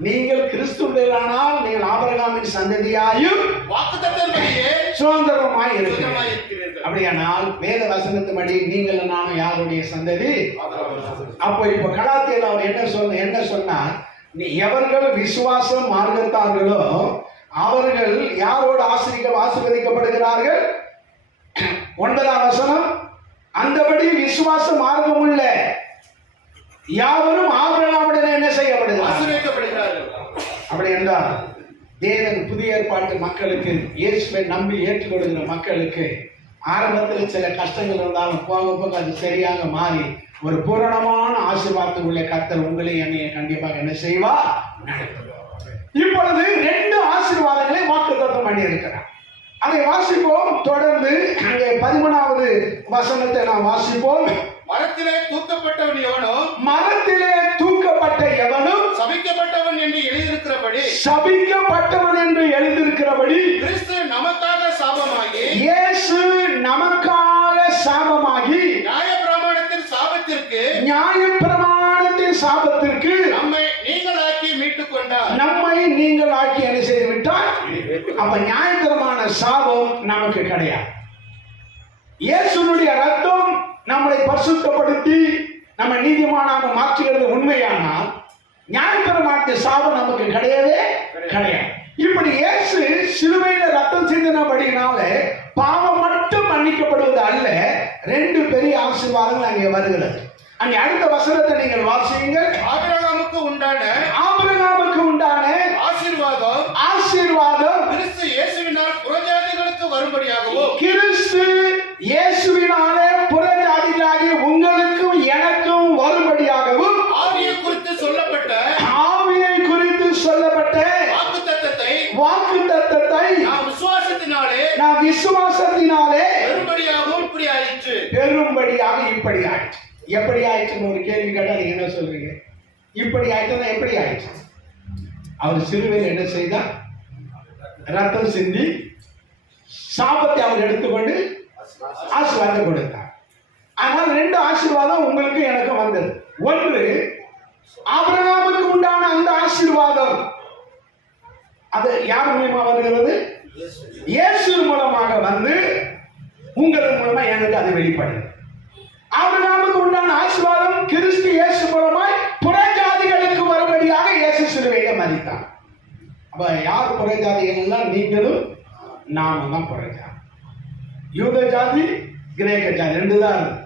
நீங்கள் கிறிஸ்துவர்களானால் நீங்கள் ஆபிரகாமின் சந்ததியாயும் வாக்குத்தத்தத்தின்படியே சுதந்திரமாய் இருக்கிறீர்கள். இருக்கிறீர்கள். அப்படியானால் வேத வசனத்தின்படி நீங்கள் நானும் யாருடைய சந்ததி? அப்போ இப்ப கலாத்தியர் அவர் என்ன சொன்னார்? நீ எவர்கள் விசுவாச மார்க்கத்தார்களோ அவர்கள் யாரோடு ஆசீர்வதிக்கப்படுகிறார்கள்? 9ஆம் வசனம், அந்தபடி விசுவாச மார்க்கம் உள்ள யாவரும் ஆபிரகாமுடன் என்ன செய்யப்படுகிறார்கள்? அப்படி என்றால் தேவன் புதிய ஏற்பாட்டு மக்களுக்கு, இயேசுவை நம்பி ஏற்றுக்கொள்கிற மக்களுக்கு ஆரம்பத்தில் சில கஷ்டங்கள் இருந்தாலும் போக போக அது சரியாக மாறி ஒரு பூரணமான ஆசீர்வாதத்துக்குள்ளே கர்த்தர் உங்களை என்னைய கண்டிப்பாக என்ன செய்வா? இப்பொழுது 2 ஆசீர்வாதங்களை வாக்குத்தத்தம் பண்ணி இருக்கிறார். அதை வாசிப்போம். தொடர்ந்து அங்கே 13வது வசனத்தை நாம் வாசிப்போம். மரத்திலே தூக்கப்பட்டவன் எவனோ, மரத்திலே தூக்கப்பட்ட எவனும் சபிக்கப்பட்டவன் என்று எழுதியிருக்கிறபடி, சபிக்கப்பட்டவன் என்று எழுதியிருக்கிறபடி கிறிஸ்து நமக்காக சாபமாகி, இயேசு நமக்காக சாபமாகி, நியாயப்பிரமாணத்தின் சாபத்திற்கு நம்மை நீங்களாக்கி மீட்டுக் கொண்டார். நம்மை நீங்களாக்கி என்ன செய்து விட்டார்? அப்ப நியாயப்பிரமாண சாபம் நமக்கு கிடையாது. இயேசுனுடைய ரத்தம் நம்மளை பரிசுத்தப்படுத்தி நம்ம நீதிமானாக மாற்றுகிறது உண்மையானால் நியாயப்பிரமாணத்தின் சாபம் நமக்கு கிடையவே கிடையாது. இப்படி இயேசு சிலுவையில ரத்தம் சிந்தினபடினால பாவம் மட்டும் மன்னிக்கப்படுவது அல்ல, 2 பெரிய ஆசீர்வாதங்கள் அங்கே வருகிறது. அங்கே அடுத்த வசனத்தை நீங்கள் வாசியுங்கள். ஆபிரகாமுக்கு உண்டான ஆசீர்வாதம் கிறிஸ்து இயேசுவினால் புறஜாதிகளுக்கு வரும்படியாகவும், கிறிஸ்து இயேசுவினாலே புறஜாதிகளாகிய உங்களுக்கும் எனக்கும் வரும்படியாகவும் ஆவியை குறித்து சொல்லப்பட்ட வாக்குத்தத்தத்தை நாம் விசுவாசத்தினாலே பெரும்படியாக இப்படி ஆயிற்று. எப்படி ஆயிடுச்சுன்னு ஒரு கேள்வி கேட்டா நீங்க என்ன சொல்றீங்க? இப்படி ஆயிடுச்சுன்னா எப்படி ஆயிடுச்சு? அவர் சிலுவையில் என்ன செய்தார்? ரத்தம் சிந்தி சாபத்தை அவர் எடுத்துக்கொண்டு ஆசீர்வாதம் கொடுத்தார். ஆனால் 2 ஆசீர்வாதம் உங்களுக்கு எனக்கு வந்தது. ஒன்று, ஆபிரகாமுக்கு உண்டான அந்த ஆசீர்வாதம் அது யார் மூலமா வருகிறது? இயேசு மூலமாக வந்து உங்கள் மூலமா எனக்கு அது வெளிப்படுது. ஆபிரகாமுக்கு உண்டான ஆசீர்வாதம் கிறிஸ்து இயேசு மூலமாய் புறஜாதிகளுக்கு வரும்படியாக இயேசு சிலுவையில மரித்தார். அப்ப யார் புறஜாதிகள்? நீங்களும் நானும் தான் புறஜாதி. யூத ஜாதி, கிரேக்க ஜாதி 2 தான் இருக்கு.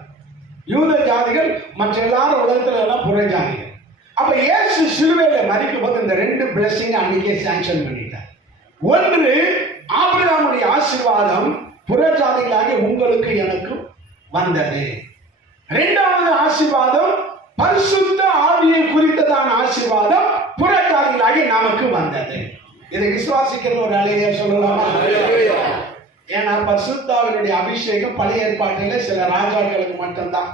யூத ஜாதிகள், மற்ற எல்லாரும் உலகத்துல எல்லாம் புறஜாதிகள். அப்ப இயேசு சிலுவையில மரிக்கும் போது இந்த 2 பிளஸிங் அன்னைக்கே சாங்ஷன் பண்ணிட்டார். ஒன்று, ஆபிரகாமுடைய ஆசீர்வாதம் புறஜாதிகளாகிய உங்களுக்கு எனக்கும் வந்தது. 2வது ஆசீர்வாதம் பரிசுத்த ஆவியை குறித்ததான ஆசீர்வாதம் புறஜாதிகளாகிய நமக்கு வந்தது. இதை விசுவாசிக்கிற ஒரு அலையை சொல்லலாமா? ஏன்னா பரிசுத்தாவினுடைய அபிஷேகம் பழைய ஏற்பாட்டில சில ராஜாக்களுக்கு மட்டும்தான்.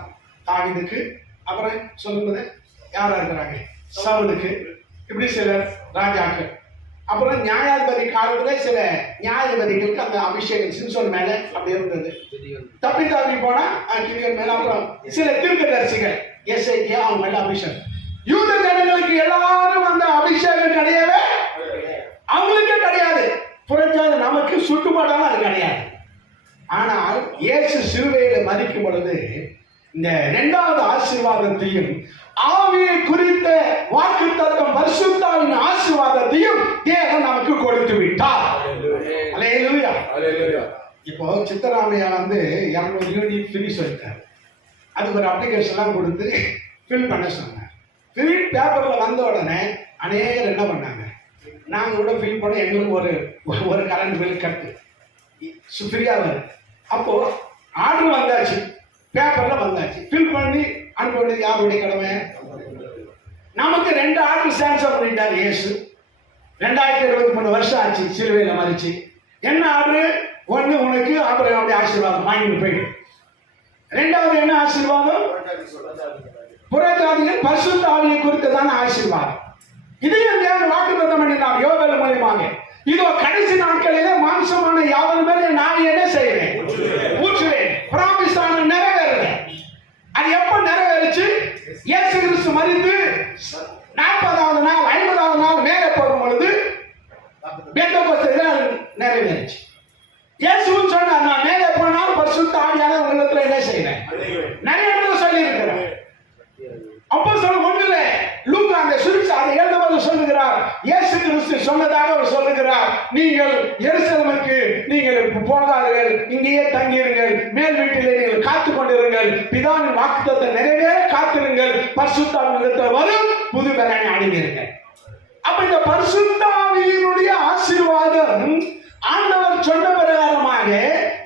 தாவீதுக்கு, அப்புறம் சொல்லுவது யாரா இருக்கிறாங்க? சவுலுக்கு, இப்படி சில ராஜாக்கள். அப்புறம் நியாயாதிபதி காலத்துல சில நியாயாதிபதிகளுக்கு அந்த அபிஷேகம் சிம்சோன் மேல அப்படி இருந்தது. தப்பி போனா கிதியோன் மேல, அப்புறம் சில தீர்க்கதரிசிகள் எஸ்ஐகே அவங்க மேல அபிஷேகம். யூத ஜனங்களுக்கு எல்லாரும் அந்த அபிஷேகம் கிடையவே அவங்களுக்கே கிடையாது. புறஜாதி நமக்கு சுட்டுப்பாடாலும் அது கிடையாது. ஆனால் இயேசு சிலுவையில மரிக்கும் பொழுது இந்த 2வது ஆசீர்வாதத்தையும் ஆவியை குறித்த வாக்குத்தத்தம் பரிசுத்தாவின் ஆசீர்வாதத்தையும் தேவன் நமக்கு கொடுத்து விட்டார். அல்லேலூயா. இப்போ சித்தராமையா வந்து 200 யூனிட் ஃபினிஷ் எடுத்தார். அதுக்கு ஒரு அப்ளிகேஷன்லாம் கொடுத்து ஃபில் பண்ண சொன்னார். ஃபில் பேப்பர்ல வந்த உடனே அநேகர் என்ன பண்ணாங்க, நாங்க கூட ஃபில் பண்ண எங்களுக்கு ஒரு கரண்ட் பில் கட்டு ஃப்ரீயா வருது. அப்போ ஆர்டர் வந்தாச்சு, பேப்பர்ல வந்தாச்சு, ஃபில் பண்ணி அனுப்ப வேண்டியது யாருடைய கடமை? நமக்கு 2 ஆர்டர் சான்சர் பண்ணிட்டார் இயேசு. 2023 வருஷம் ஆச்சு சிலுவையில மறிச்சு. என்ன ஆர்டர்? ஒண்ணு, உனக்கு ஆபிரகாமுடைய ஆசீர்வாதம் வாங்கிட்டு போயிடு. 2வது என்ன ஆசீர்வாதம்? புறஜாதிகள் பரிசுத்த ஆவியை குறித்ததான ஆசீர்வாதம். இதையும் தேவன் வாக்குத்தத்தம் பண்ணினார் யோவேல் மூலமாக. இதோ கடைசி நாட்களிலே மாம்சமான யாவர் மேலே நான் என்ன செய்வேன்? ஊற்றுவேன். பிராமிஸ் ஆன நிறைவேறல. அது எப்ப நிறைவேறுச்சு? இயேசு கிறிஸ்து மரித்து 40வது நாள் 50வது நாள் மேலே போகும் பொழுது பெந்தெகோஸ்தே நிறைவேறுச்சு. இயேசுவும் சொன்னார், நான் மேலே போனால் பரிசுத்த ஆவியானவர் உங்களிடத்தில் என்ன செய்வேன்? நிறைய இடத்துல சொல்லி இருக்கிறார். அப்போஸ்தலர் 1ல லூக்கா அந்த சுருட்சி அதை எழுதும்போது சொல்லுகிறார், இயேசு கிறிஸ்து சொன்னதாக அவர் சொல்லுகிறார், நீங்கள் எருசலேமுக்கு நீங்கள் போகாதீர்கள், இங்கேயே தங்கியிருங்கள், மேல் வீட்டிலே நீங்கள் காத்துக் கொண்டிருங்கள், பிதாவின் வாக்குத்தத்தம் நிறைவேற காத்திருங்கள், பரிசுத்த ஆவியினிடத்தில் வரும் புது பலனை அடைவீர்கள். அப்ப இந்த பரிசுத்த ஆவியினுடைய ஆசீர்வாதம் ஆண்டவர் சொன்ன பிரகாரமாக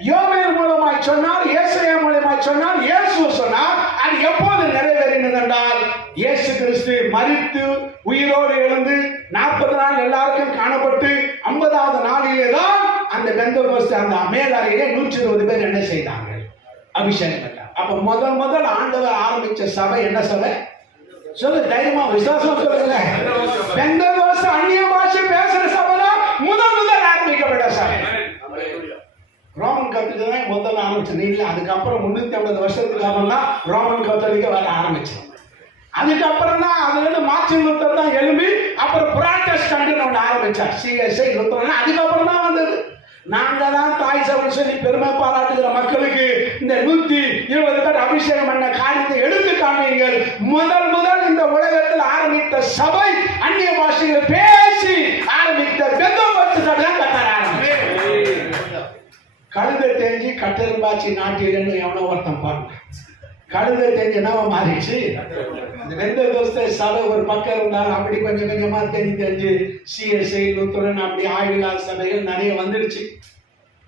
யோவேல் மூலமாய் சொன்னார், ஏசாயா மூலமாய் சொன்னார், இயேசு சொன்னார். அது எப்போது நிறைவேறினது என்றால் இயேசு கிறிஸ்து மரித்து உயிரோடு எழுந்து 40 நாள் எல்லாருக்கும் காணப்பட்டு 50வது நாளிலே தான் அந்த பெந்தெகோஸ்தே அந்த மேலறையிலே 120 பேர் என்ன செய்தாங்க? அபிஷேகம் பண்ணார். அப்ப முதல் ஆண்டவர் ஆரம்பிச்ச சபை என்ன சபை? சொல்லு, தைரியமா விசுவாசம் சொல்லுங்க. பெந்தெகோஸ்தே அந்நிய பாஷை பேசுற சபை தான் முதல் ஆரம்பிக்கப்பட்ட சபை. ரோமன் கத்தோலிக்க தான் முதல்ல ஆரம்பிச்சது இல்லை. அதுக்கப்புறம் 350 வருஷத்துக்கு அப்புறம் தான் ரோமன் கத்தோலிக்க வர ஆரம்பிச்சது. அதுக்கப்புறம் தான் அதுல இருந்து மார்ட்டின் லூத்தர் தான் எழும்பி அப்புறம் புராட்டஸ்டன்ட் ஒன்று ஆரம்பிச்சார், சிஎஸ்ஐ லூத்தர். அதுக்கப்புறம் தான் வந்தது. நாங்க தான் தாய் சபை சொல்லி பெருமை பாராட்டுகிற மக்களுக்கு இந்த 120 பேர் அபிஷேகம் பண்ண காரியத்தை எடுத்து காணுங்கள். முதல் இந்த உலகத்தில் ஆரம்பித்த சபை அந்நிய பாஷையில் பேசி ஆரம்பித்த பெந்தெகோஸ்தே சபை தான் கத்தர் ஆரம்பிச்சு. கழுதை தேஞ்சி கட்டெரும்பாச்சி நாட்டிலன்னு எவனோ ஒருத்தன் பாருங்க. கழுதை தேஞ்சி என்னவா மாறிடுச்சு? அந்த பெந்தெகோஸ்தே சபை ஒரு பக்கம் இருந்தாலும் அப்படி கொஞ்சம் கொஞ்சமா தெரிஞ்சு சிஎஸ்ஐ லூத்தரன் அப்படி ஆயுள்கால சபைகள் நிறைய வந்துடுச்சு.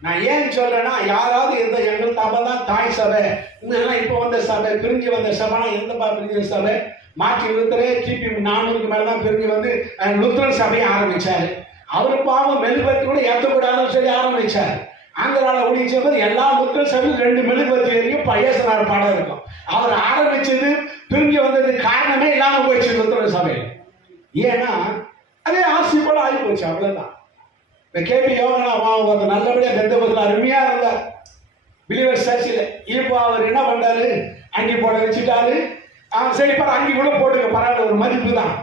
நான் ஏன் சொல்றேன்னா, யாராவது எந்த எங்கள் சபை தான் தாய் சபை, இப்போ வந்த சபை பிரிஞ்சு வந்த சபைனா எந்த பிரிஞ்ச சபை? மார்ட்டின் லூத்தரே கிபி 400க்கு மேலதான் பிரிஞ்சு வந்து லுத்தரன் சபையை ஆரம்பிச்சாரு. அவரு பாவம் மெழுகுவர்த்தி கூட ஏற்றக்கூடாதுன்னு சொல்லி ஆரம்பிச்சாரு. ஆந்திரால ஓடிச்சபோது எல்லா லுத்தரன் சபையும் 2 மெழுகுவர்த்தி வரைக்கும் பையசனார் பாடம் இருக்கும். அவர் ஆரம்பிச்சது பிரிஞ்சு வந்தது காரணமே இல்லாம போயிடுச்சு லுத்தரன் சபையில். ஏன்னா அதே ஆசி போல ஆகி போச்சு, அவ்வளவுதான். இந்த கேபி யோகனா நல்லபடியா பெந்தெகோஸ்தே அருமையா இருந்தார் பிலீவர்ஸ் சர்ச்சில். இப்போ அவர் என்ன பண்றாரு? அங்கி போட வச்சுட்டாரு. சரி பாரு, அங்கி கூட போட்டுக்க, பரவாயில்ல, ஒரு மதிப்பு தான்.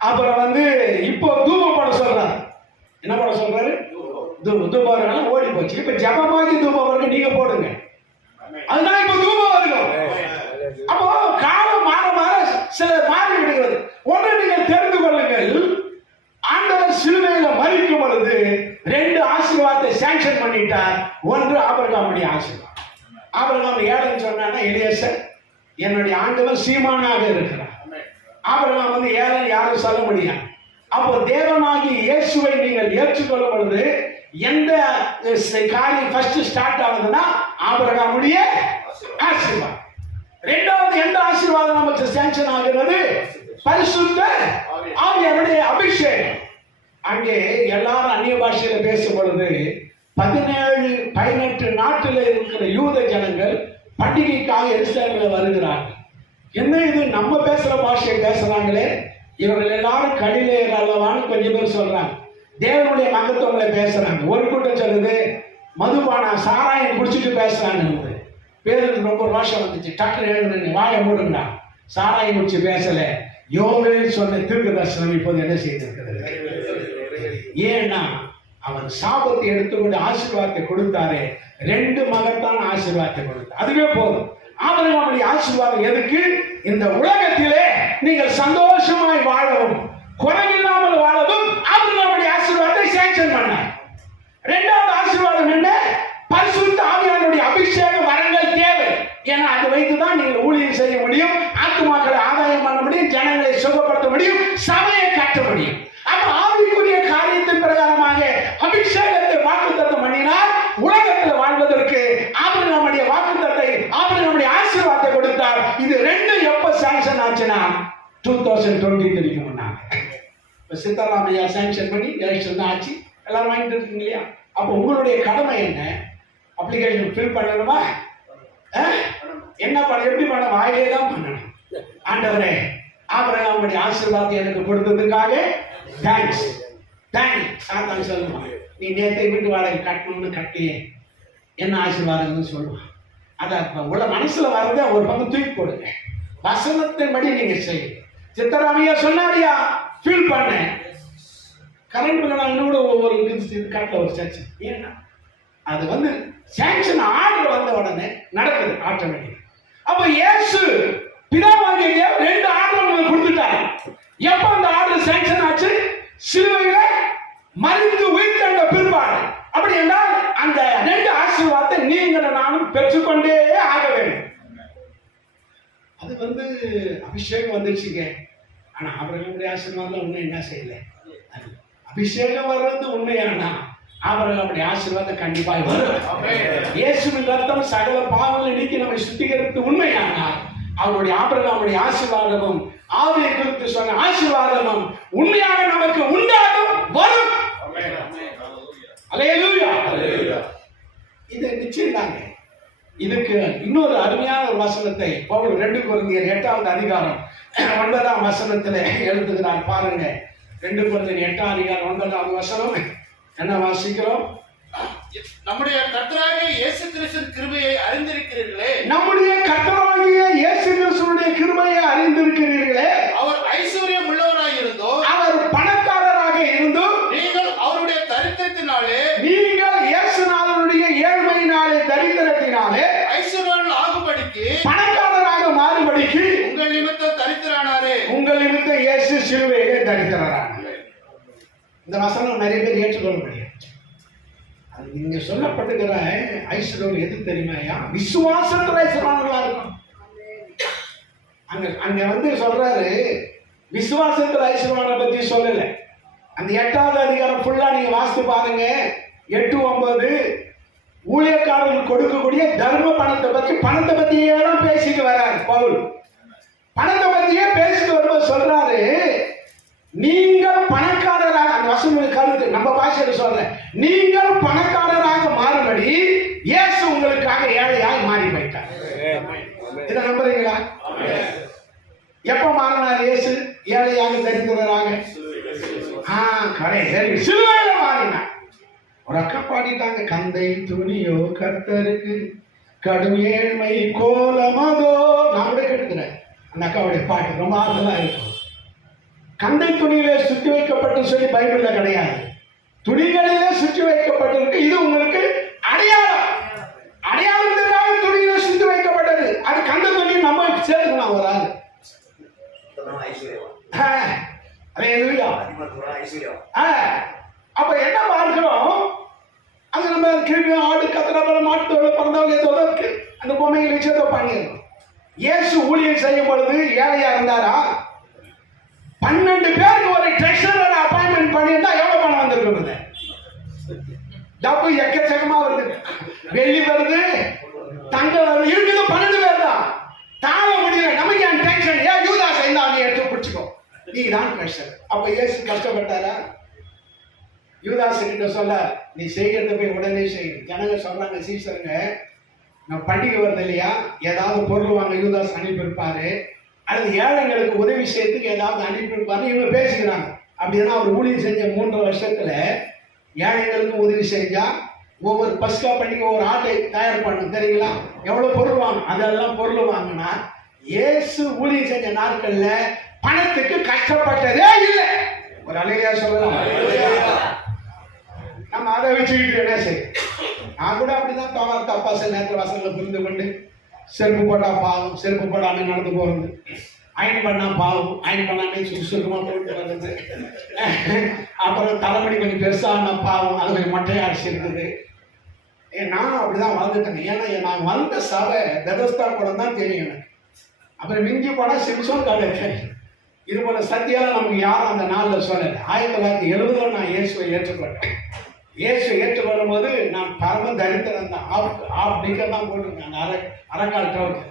அப்புறம் வந்து இப்போ தூபம் போட சொல்றாரு. என்ன போட சொல்றாரு? தூபம் ஓடி போச்சு. இப்ப ஜபமாக்கி தூபம் வரைக்கும் நீங்க போடுங்க, அதுதான் இப்ப தூபம் வருகிறோம். அப்போ காலம் மாற மாற சில மாறி விடுகிறது. ஒன்று நீங்கள் தெரிந்து கொள்ளுங்கள், ஆண்டவர் சிலுவையில மரிக்கும் பொழுது 2 ஆசீர்வாதத்தை சாங்ஷன் பண்ணிட்டார். ஒன்று ஆபிரகாமுடைய ஆசீர்வாதம். ஆபிரகாம் ஏழன்னு சொன்னா எலியேசர் என்னுடைய ஆண்டவர் சீமானாக இருக்கிறார். ஆபிரகாம் வந்து ஏழன் யாரும் சொல்ல முடியாது. அப்போ தேவனாகி இயேசுவை நீங்கள் ஏற்றுக்கொள்ளும் பொழுது எந்த காரியம் ஃபர்ஸ்ட் ஸ்டார்ட் ஆகுதுன்னா ஆபிரகாமுடைய ஆசீர்வாதம். 2வது எந்த ஆசீர்வாதம் நமக்கு சாங்ஷன் ஆகிறது? பரிசுத்த ஆவியானுடைய அபிஷேகம். அங்கே எல்லாரும் அந்நிய பாஷையில பேசும் பொழுது 17-18 நாட்டில் இருக்கிற யூத ஜனங்கள் பண்டிகைக்காக எருசலேமில் வருகிறார்கள். என்ன இது நம்ம பேசுற பாஷையை பேசுறாங்களே, இவர்கள் எல்லாரும் கலிலேயர் அல்லவான்னு கொஞ்சம் பேர் சொல்றாங்க. தேவனுடைய மகத்துவங்களை பேசுறாங்க. ஒரு கூட்டம் சொல்லுது மதுபானா சாராயம் குடிச்சிட்டு பேசுறாங்க. பேருக்கு ரொம்ப ரோஷம் வந்துச்சு. டக்குனு எழுதுங்க, வாயை மூடுங்க, சாராயம் குடிச்சு பேசல. யோவேல் சொன்ன தீர்க்க தரிசனம் இப்போது என்ன செய்திருக்கிறது? ஏன்னா அவர் சாபத்தை எடுத்துக்கொண்டு ஆசீர்வாதத்தை கொடுத்தாரே, 2 மகத்தான ஆசீர்வாதத்தை கொடுத்தார். அதுவே போதும். ஆபிரகாமுடைய ஆசீர்வாதம் எதுக்கு? இந்த உலகத்திலே நீங்கள் சந்தோஷமாய் வாழவும் குறைவில்லாமல் வாழவும் ஆபிரகாமுடைய ஆசீர்வாதத்தை சாங்ஷன் பண்ணார். இரண்டாவது ஆசீர்வாதம் என்ன? பரிசுத்த ஆவியானவருடைய அபிஷேக வரங்கள் தேவை. ஏன்னா அதை வைத்துதான் நீங்கள் ஊழியம் செய்ய முடியும், ஆத்துமாக்களை ஆதாயம் பண்ண முடியும், ஜனங்களை சுகப்படுத்த முடியும், சபையை கட்ட முடியும். அப்ப ஆவிக்குரிய காரியத்தின் பிரகாரமாக அபிஷேகத்தை வாக்குத்தத்தம் பண்ணினார். உலகத்தில் வாழ்வதற்கு ஆபிரகாமுடைய வாக்குத்தத்தை, ஆபிரகாமுடைய ஆசீர்வாதத்தை கொடுத்தார். இது ரெண்டும் எப்ப சாங்ஷன் ஆச்சுன்னா 2023 முன்னாங்க. இப்ப சித்தராமையா சாங்ஷன் பண்ணி எலெக்ஷன் தான் ஆச்சு, எல்லாரும் வாங்கிட்டு இருக்கீங்க இல்லையா? அப்ப உங்களுடைய கடமை என்ன? அப்ளிகேஷன் ஃபில் பண்ணணுமா? என்ன பண்ண, எப்படி பண்ண? வாயிலே தான் பண்ணணும். ஆண்டவரே, ஆபிரகாமுடைய ஆசீர்வாதத்தை எனக்கு கொடுத்ததுக்காக தேங்க்ஸ். தேங்க்ஸ் சாத்தான் சொல்லுவான், நீ நேற்றை வீட்டு வாடகை கட்டணும்னு கட்டியே என்ன ஆசீர்வாதம்னு சொல்லுவான். அதான் உள்ள மனசுல வரத ஒரு பக்கம் தூக்கி போடுங்க. வசனத்தின்படி நீங்க செய்யுங்க. சித்தராமையா சொன்னாரியா, ஃபீல் பண்ண கரண்ட் பில் இன்னொரு ஒவ்வொரு காட்டில் ஒரு சர்ச்சு. ஏன்னா அது வந்து சாங்ஷன் ஆர்டர் வந்த உடனே நடக்குது ஆட்டோமேட்டிக். அப்ப இயேசு பிதாவாகிய தேவன் 2 ஆர்டர் கொடுத்துட்டாரு. எப்ப அந்த ஆர்டர் சாங்ஷன் ஆச்சு? சிலுவையில மரித்து உயிர்த்தெழுந்த பிற்பாடு. அப்படி என்றால் அந்த 2 ஆசீர்வாதத்தை நீங்கள் நானும் பெற்றுக்கொண்டே ஆக வேண்டும். அது வந்து அபிஷேகம் வந்துருச்சுங்க. ஆனா ஆபிரகாமுடைய ஆசீர்வாதம் ஒன்னும் என்ன செய்யல. அபிஷேகம் வர்றது உண்மையானா ஆபிரகாமுடைய ஆசீர்வாதம் கண்டிப்பாக வரும். இயேசுவின் ரத்தம் சகல பாவங்களை நீக்கி நம்மை சுத்திகரித்து உண்மையானா அவருடைய ஆபிரகாமுடைய ஆசீர்வாதமும் ஆவியை குறித்து சொன்ன ஆசீர்வாதமும் உண்மையாக நமக்கு உண்டாகும், வரும். அல்லேலூயா. இது நிச்சயம் தாங்க. இதுக்கு இன்னொரு அருமையான ஒரு வசனத்தை பவுல் 2 கொரிந்தியர் 8வது அதிகாரம் 9ஆம் வசனத்தில் எழுதுகிறார். பாருங்க, 2 கொரிந்தியர் 8ஆம் அதிகாரம் 9வது வசனம் என்ன வாசிக்கிறோம்? நம்முடைய கர்த்தராகிய இயேசு கிறிஸ்துவின் கிருபையை அறிந்திருக்கிறீர்களே. நம்முடைய கர்த்தராகிய இயேசு கிறிஸ்துவின் கிருபையை அறிந்திருக்கிறீர்களே. அவர் ஐஸ்வர்யம் உள்ளவராய் இருந்தோ, அவர் பணக்காரராக இருந்தோ, நீங்கள் அவருடைய தரித்திரத்தினாலே, நீங்கள் இயேசுநாதனுடைய ஏழ்மையினாலே தரித்திரத்தினாலே ஐஸ்வர்யவான் ஆகும்படிக்கு, பணக்காரராக மாறும்படிக்கு உங்கள் நிமித்தம் தரித்திரானாரே. உங்கள் நிமித்தம் இயேசு சிலுவையிலே தரித்திரரானார். இந்த வசனம் நிறைய பேர் ஏற்றுக்கொள்ள முடியாது. அது நீங்க சொல்லப்பட்டுகிற ஐஸ்வர்யம் எது தெரியுமாயா? விசுவாசத்துல ஐஸ்வர்யவான்களா இருக்கும். அங்க வந்து சொல்றாரு, விசுவாசத்துல ஐஸ்வர்யவானை பத்தி சொல்லல. அந்த 8வது அதிகாரம் ஃபுல்லா நீங்க வாசித்து பாருங்க. 8, 9 ஊழியக்காரர்கள் கொடுக்கக்கூடிய தர்ம பணத்தை பத்தியே தான் பேசிட்டு வர்றாரு பவுல். பணத்தை பத்தியே பேசிட்டு வரும்போது சொல்றாரு, நீங்கள் பணக்காரராக, அந்த வசனம் கருத்து நம்ம பாஷையில சொல்றேன், நீங்கள் பணக்காரராக மாறும்படி இயேசு உங்களுக்காக ஏழையாய் மாறி போயிட்டார். இதை நம்புறீங்களா? எப்ப மாறினார் இயேசு ஏழையாக தரித்திரராக? சிலுவையில மாறினார். ஒரு அக்கா பாடிட்டாங்க, கந்தை துணியோ கர்த்தருக்கு கடும் ஏழ்மை கோலமதோ. நான் கூட கேட்டுக்கிறேன் அந்த அக்காவுடைய பாட்டு, ரொம்ப ஆறுதலா இருக்கும். கந்தை துணியிலே சுற்றி வைக்கப்பட்டு சொல்லி பைபிள்ல கிடையாது, துணிகளிலே சுற்றி வைக்கப்பட்டிருக்கு. இது உங்களுக்கு அடையாளம். அடையாளத்துக்காக துணியிலே சுற்றி வைக்கப்பட்டது. அது கந்த துணி நம்ம சேர்த்துக்கலாம் ஒரு ஆள். அப்ப என்ன பார்க்கிறோம்? அது நம்ம கிருமி ஆடு கத்திரப்பட மாட்டு பிறந்தவங்க அந்த பொம்மைகளை சேர்த்து பண்ணிடணும். இயேசு ஊழியம் செய்யும் பொழுது ஏழையா இருந்தாரா? 12 பேருக்கு ஒரு ட்ரெஷரர் அப்பாயின்மெண்ட் பண்ணியிருந்தா எவ்வளவு பணம் வந்திருக்கும்? டப்பு எக்கச்சக்கமா வருது, வெள்ளி வருது, தங்கம் வருது, இருக்குது. 12 பேர் தான் தாழ முடியல. நமக்கு என் டென்ஷன். ஏன் யூதாஸ் இருந்தா நீ எடுத்து பிடிச்சிக்கோ, நீ தான் ட்ரெஷர். அப்ப இயேசு கஷ்டப்பட்டாரா? யூதாஸ் கிட்ட சொல்ல, நீ செய்யறத போய் உடனே செய்யும். ஜனங்க சொல்றாங்க, சீசருங்க நான் பண்டிகை வருது இல்லையா, ஏதாவது பொருள் வாங்க யூதாஸ் அனுப்பியிருப்பாரு, அல்லது ஏழைங்களுக்கு உதவி செய்யறதுக்கு ஏதாவது அனுப்பியிருப்பாரு. இவங்க பேசிக்கிறாங்க. அப்படின்னா அவர் ஊழியம் செஞ்ச 3 வருஷத்துல ஏழைங்களுக்கு உதவி செஞ்சா ஒவ்வொரு பஸ்கா பண்டிகை ஒவ்வொரு ஆட்டை தயார் பண்ணும் தெரியுங்களா? எவ்வளவு பொருள் வாங்கும். அதெல்லாம் பொருள் வாங்கினா இயேசு ஊழியம் செஞ்ச நாட்கள்ல பணத்துக்கு கஷ்டப்பட்டதே இல்லை. ஒரு அலையா சொல்லலாம். நம்ம அதை வச்சுக்கிட்டு என்ன செய்யும்? நான் கூட அப்படிதான் தப்பா சில நேரத்தில் வசனங்களை புரிந்து கொண்டு செருப்பு போட்டா பாவம், செருப்பு போடாம நடந்து போறது, அயன் பண்ணா பாவம், அயன் பண்ணாமே சுறுசுறுக்கமா போயிட்டு வந்தது. அப்புறம் தலைமுடி கொஞ்சம் பெருசான பாவம், அது கொஞ்சம் மொட்டையா அடிச்சு இருக்குது. நானும் அப்படிதான் வாழ்ந்துட்டேன். ஏன்னா நான் வந்த சபை பெதஸ்தா கூட தான் தெரியும் எனக்கு. அப்புறம் மிஞ்சி போனா சிம்சோன் கதை தெரியும். இது போல சத்தியால நமக்கு யாரும் அந்த நாளில் சொல்லலை. 1970 நான் இயேசுவை ஏற்றுக்கொண்டேன். இயேசுவை ஏற்றுக்கொள்ளும் போது நான் பரம தரித்திரம் தான். ஆஃப் நிக்கர் தான் போட்டுருக்கேன். அந்த அரைக்கால் ட்ரவுட்,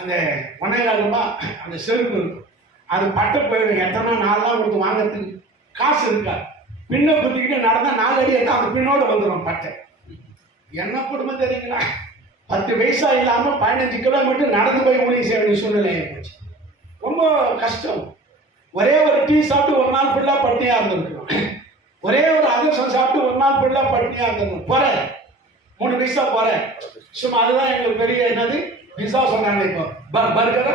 அந்த 1.25 ரூபாய் அந்த செருப்பு இருக்கும். அது பட்டு போயிடும். எத்தனை நாள்லாம் கொடுத்து வாங்கிறதுக்கு காசு இருக்காது. பின்ன குத்திக்கிட்டு நடந்தால் 4 அடி எடுத்து அந்த பின்னோடு வந்துடும் பட்டை. என்ன குடும்பம் தெரியுங்களா? 10 பைசா இல்லாமல் 15 கிலோமீட்டர் நடந்து போய் ஊழியம் செய்ய வேண்டிய சூழ்நிலை ஆகிப்போச்சு. ரொம்ப கஷ்டம். ஒரே ஒரு டீ சாப்பிட்டு ஒரு நாள் ஃபுல்லாக பட்டினியாக இருந்திருக்கணும். ஒரே ஒரு அதிர்ஷ்டம் சாப்பிட்டு ஒரு நாள் ஃபுல்லாக பட்டினியாக இருந்திருக்கணும். போகிறேன் 3 பைசா போகிறேன் சும்மா. அதுதான் எங்களுக்கு பெரிய என்னது பிஸா சொன்னாங்க. இப்போ பர்கரா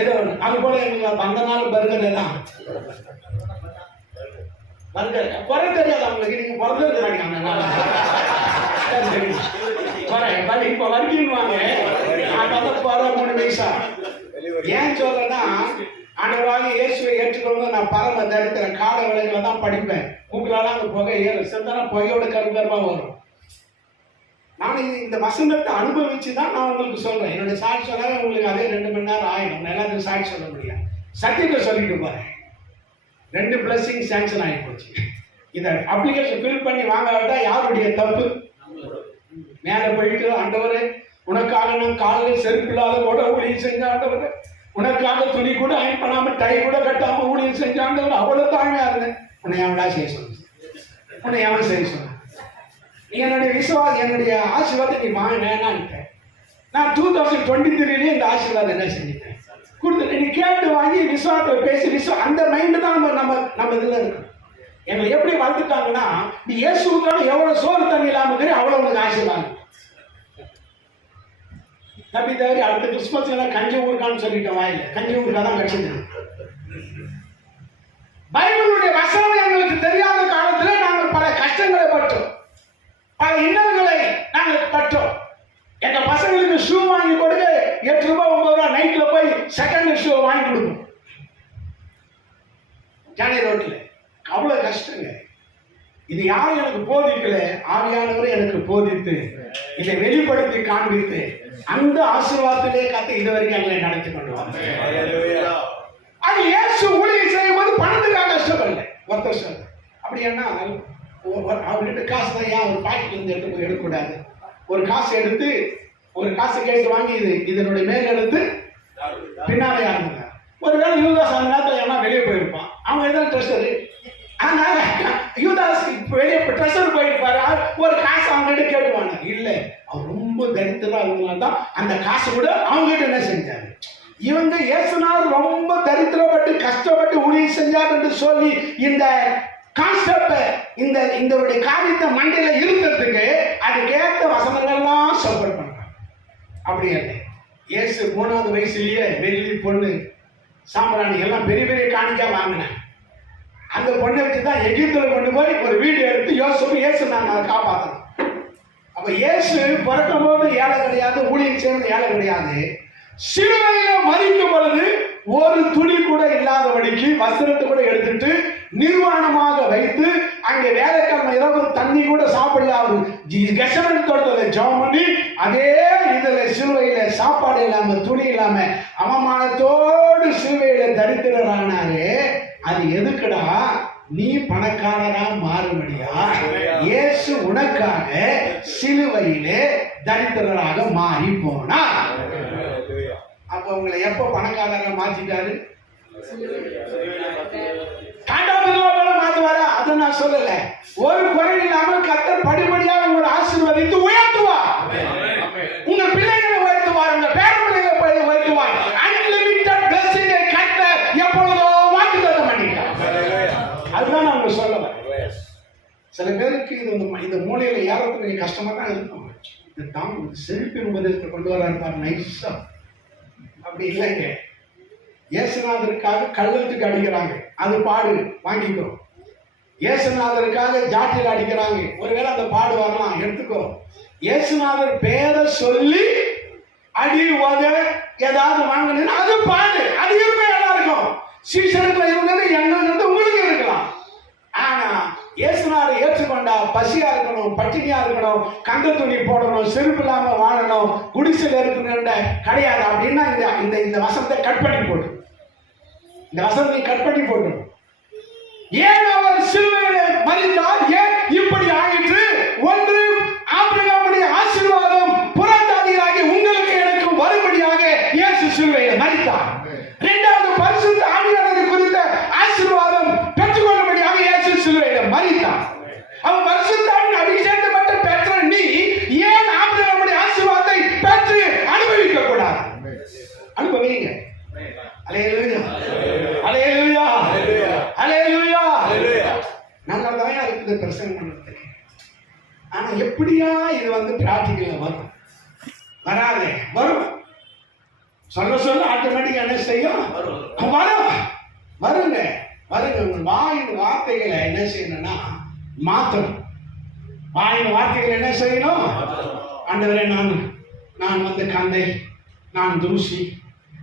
ஏதோ ஒன்று அது போல எங்களுக்கு அந்த நாள் பர்கரே தான். பர்கர் குறை தெரியாது அவங்களுக்கு. நீங்கள் பிறந்தது கிடையாது அந்த நாள். இப்போ வரைக்கும் போற 3 பைசா. ஏன் சொல்றேன்னா, ஆண்டவராகிய இயேசுவை ஏற்றுக்கொண்டு நான் பரம தரித்திரம். கால விலைகளை தான் படிப்பேன். உங்களால அந்த புகை ஏறும். செத்தனா புகையோட கருகரமா வரும். நான் இந்த வசனத்தை அனுபவிச்சு தான் நான் உங்களுக்கு சொல்றேன். என்னுடைய சாட்சி சொன்னாவே உங்களுக்கு அதே 2 மணி நேரம் ஆயிடும். எல்லாத்தையும் சாட்சி சொல்ல முடியாது. சத்தியத்தை சொல்லிட்டு போறேன். 2 பிளஸிங் சாங்ஷன் ஆகி போச்சு. இதை அப்ளிகேஷன் ஃபில் பண்ணி வாங்காவிட்டா யாருடைய தப்பு? மேலே போயிட்டு ஆண்டவரே உனக்காக நான் காலில் செருப்பு இல்லாத கூட ஊழியம் செஞ்ச ஆண்டவர், உனக்காக துணி கூட அயன் பண்ணாம டை கூட கட்டாம ஊழியம் செஞ்ச ஆண்டவர், அவ்வளவு தாழ்மையா இருந்தேன். உன்னை எவனா செய்ய சொன்ன? உன்னை எவன் செய்ய சொன்ன? நீ என்னுடைய விசுவாசம், என்னுடைய ஆசீர்வாதம் நீ வேணான்ட்ட. நான் 2023 இந்த ஆசீர்வாதம் என்ன செஞ்சுட்டேன் கொடுத்துட்டு. நீ கேட்டு வாங்கி விசுவாசத்தை பேசி அந்த மைண்டு தான் நம்ம இதுல இருக்கு. எங்களை எப்படி வளர்த்துட்டாங்கன்னா, நீ இயேசுக்கான எவ்வளவு சோறு தண்ணி இல்லாம அவ்வளவு உனக்கு ஆசீர்வாதம். தப்பி தவறி அடுத்த கிறிஸ்துமஸ் எல்லாம் கஞ்சி ஊருக்கான்னு சொல்லிட்டேன். வாயில கஞ்சி ஊருக்கா தான் கிடைச்சது. பைபிளுடைய வசனம் எங்களுக்கு தெரியாத காலத்துல நாங்கள் பல கஷ்டங்களை பட்டோம், பல இன்னல்களை நாங்கள் பட்டோம். எங்க பசங்களுக்கு ஷூ வாங்கி கொடுக்க 8 ரூபாய் 9 ரூபாய் நைட்ல போய் செகண்ட் ஷூ வாங்கி கொடுக்கும் ஜானி ரோட்ல. அவ்வளவு கஷ்டங்க. இது யாரும் எனக்கு போதிக்கல, ஆவியானவரே எனக்கு போதித்து இதை வெளிப்படுத்தி காண்பித்து அந்த ஆசீர்வாதத்திலே கத்து இதுவரைக்கும் எங்களை நடத்தி கொண்டு வந்தார். அது இயேசு ஊழியம் செய்யும் போது பணத்துக்காக கஷ்டப்படல. ஒருத்தர் சொல்ல அப்படி என்ன அவர்கிட்ட காசு தான் ஏன் ஒரு பாக்கெட்ல இருந்து எடுக்கக்கூடாது? ஒரு காசு எடுத்து ஒரு காசு கேட்டு வாங்கி இதனுடைய மேல் எடுத்து பின்னாலே ஆரம்பிங்க. ஒருவேளை யூதாஸ் அந்த நேரத்தில் எல்லாம் வெளியே போயிருப்பான். அவங்க எதாவது ட்ரெஷரு. அதனால யூதாஸ் வெளியே ட்ரெஷர் போயிருப்பாரு. ஒரு காசு அவங்ககிட்ட கேட்டுவாங்க. இல்லை, அவர் ரொம்ப தரித்திரம். அதனால தான் அந்த காசு கூட அவங்ககிட்ட என்ன செஞ்சாரு. இவங்க இயேசுநாதர் ரொம்ப தரித்திரப்பட்டு கஷ்டப்பட்டு ஊழியம் செஞ்சார் என்று சொல்லி இந்த கான்செப்ட் இந்த காரியத்தை மண்டையில இருக்கிறதுக்கு அதுக்கேற்ற வசனங்கள்லாம் சப்போர்ட் பண்றாங்க. அப்படி இல்லை. இயேசு 3வது வயசுலயே வெள்ளி பொண்ணு சாம்பிராணி எல்லாம் பெரிய பெரிய காணிக்கா வாங்கினேன். அந்த பொண்ணை வச்சுதான் எகிப்துல கொண்டு போய் ஒரு வீடு எடுத்து இயேசு நாங்கள் அதை காப்பாற்றணும். அப்ப இயேசு பிறக்கும் போது ஏழை கிடையாது, ஊழியம் செய்வது ஏழை கிடையாது. சிலுவையில மரிக்கும் பொழுது ஒரு துணி கூட இல்லாதபடிக்கு வஸ்திரத்தை கூட எடுத்துட்டு நிர்வாணமாக வைத்து அங்கே வேலைக்காரன் இரவு தண்ணி கூட சாப்பிடலாது கெசமன் தோட்டத்தை ஜெபம் பண்ணி அதே இதுல சிலுவையில சாப்பாடு இல்லாம துணி இல்லாம அவமானத்தோடு சிலுவையில தரித்திரரானாரு. அது எதுக்குடா? நீ பணக்காரரா மாறும்படியா இயேசு உனக்காக சிலுவையிலே தரித்திரராக மாறி போனார். அப்ப உங்களை எப்ப பணக்காரரா மாத்திட்டாரு? மாத்துவாரா? அதை நான் சொல்லல. ஒரு குறை இல்லாமல் கர்த்தர் படிப்படியாக உங்களை ஆசீர்வதித்து உயர்த்துவார். உங்க பிள்ளைகளை உயர்த்துவார், உங்க பேர பிள்ளைகளை உயர்த்துவார். அன்லிமிட்டட் பிளஸிங் கர்த்தர் எப்பொழுதோ வாக்குத்தத்தம் பண்ணிட்டார். அதுதான் நான் சொல்ல வரேன். சில பேருக்கு இந்த மூலையில ஏறத்துக்கு கொஞ்சம் கஷ்டமா தான் இருக்கும். இது தான் செழிப்பின் உபதேசத்தை கொண்டு வர இருப்பார் நைஸா. அப்படி இல்லைங்க. இயேசுநாதருக்காக கல்லத்துக்கு அடிக்கிறாங்க, அது பாடு வாங்கிக்கோ. இயேசுநாதருக்காக ஜாட்டியில் அடிக்கிறாங்க, ஒருவேளை அந்த பாடு வரலாம், எடுத்துக்கோ. இயேசுநாதர் பேரை சொல்லி அடி உத ஏதாவது வாங்கினா அது பாடு, அது இருக்கும். சீசனுக்குள்ள இருந்தது எங்களுக்கு இருந்து உங்களுக்கு இருக்கலாம். ஆனா இயேசுநாதரை ஏற்றுக்கொண்டா பசியா இருக்கணும், பட்டினியா இருக்கணும், கந்த துணி போடணும், செருப்பு இல்லாம வாழணும், குடிசையில் இருக்கணும் கிடையாது அப்படின்னா இந்த வசனத்தை கட் பண்ணி போட்டு, இந்த வசனத்தை கட் பண்ணி போட்டு, ஏன் அவர் சிலுவையிலே மரித்தார், ஏன் இப்படி ஆயிற்று? ஒன்று, ஆபிரகாமுடைய ஆசீர்வாதம் புறஜாதிகளாகிய உங்களுக்கு எனக்கு வரும்படியாக இயேசு சிலுவையிலே மரித்தார். இரண்டாவது, பரிசுத்த ஆவியானவரை குறித்த ஆசீர்வாதம் பெற்றுக்கொள்ளும்படியாக இயேசு சிலுவையிலே மரித்தார். அவன் பரிசுத்த ஆவியின் அபிஷேகத்தை பெற்ற நீ ஏன் ஆபிரகாமுடைய ஆசீர்வாதத்தை பெற்று அனுபவிக்க கூடாது? அனுபவிங்க. அல்லேலூயா, அல்லேலூயா, அல்லேலூயா. நல்லதான் இருக்குது பிரசங்கம் பண்ணுறது. ஆனா எப்படியா இது பிராக்டிக்கல்ல வரும்? வராதே, வரும். சொல்ல ஆட்டோமேட்டிக்கா என்ன செய்யும்? வரும், வருங்க, வருங்க. உங்க வாயின் வார்த்தைகளை என்ன செய்யணும்னா மாத்தணும். வாயின் வார்த்தைகளை என்ன செய்யணும்? ஆண்டவரே, நான் கந்தை, நான் தூசி,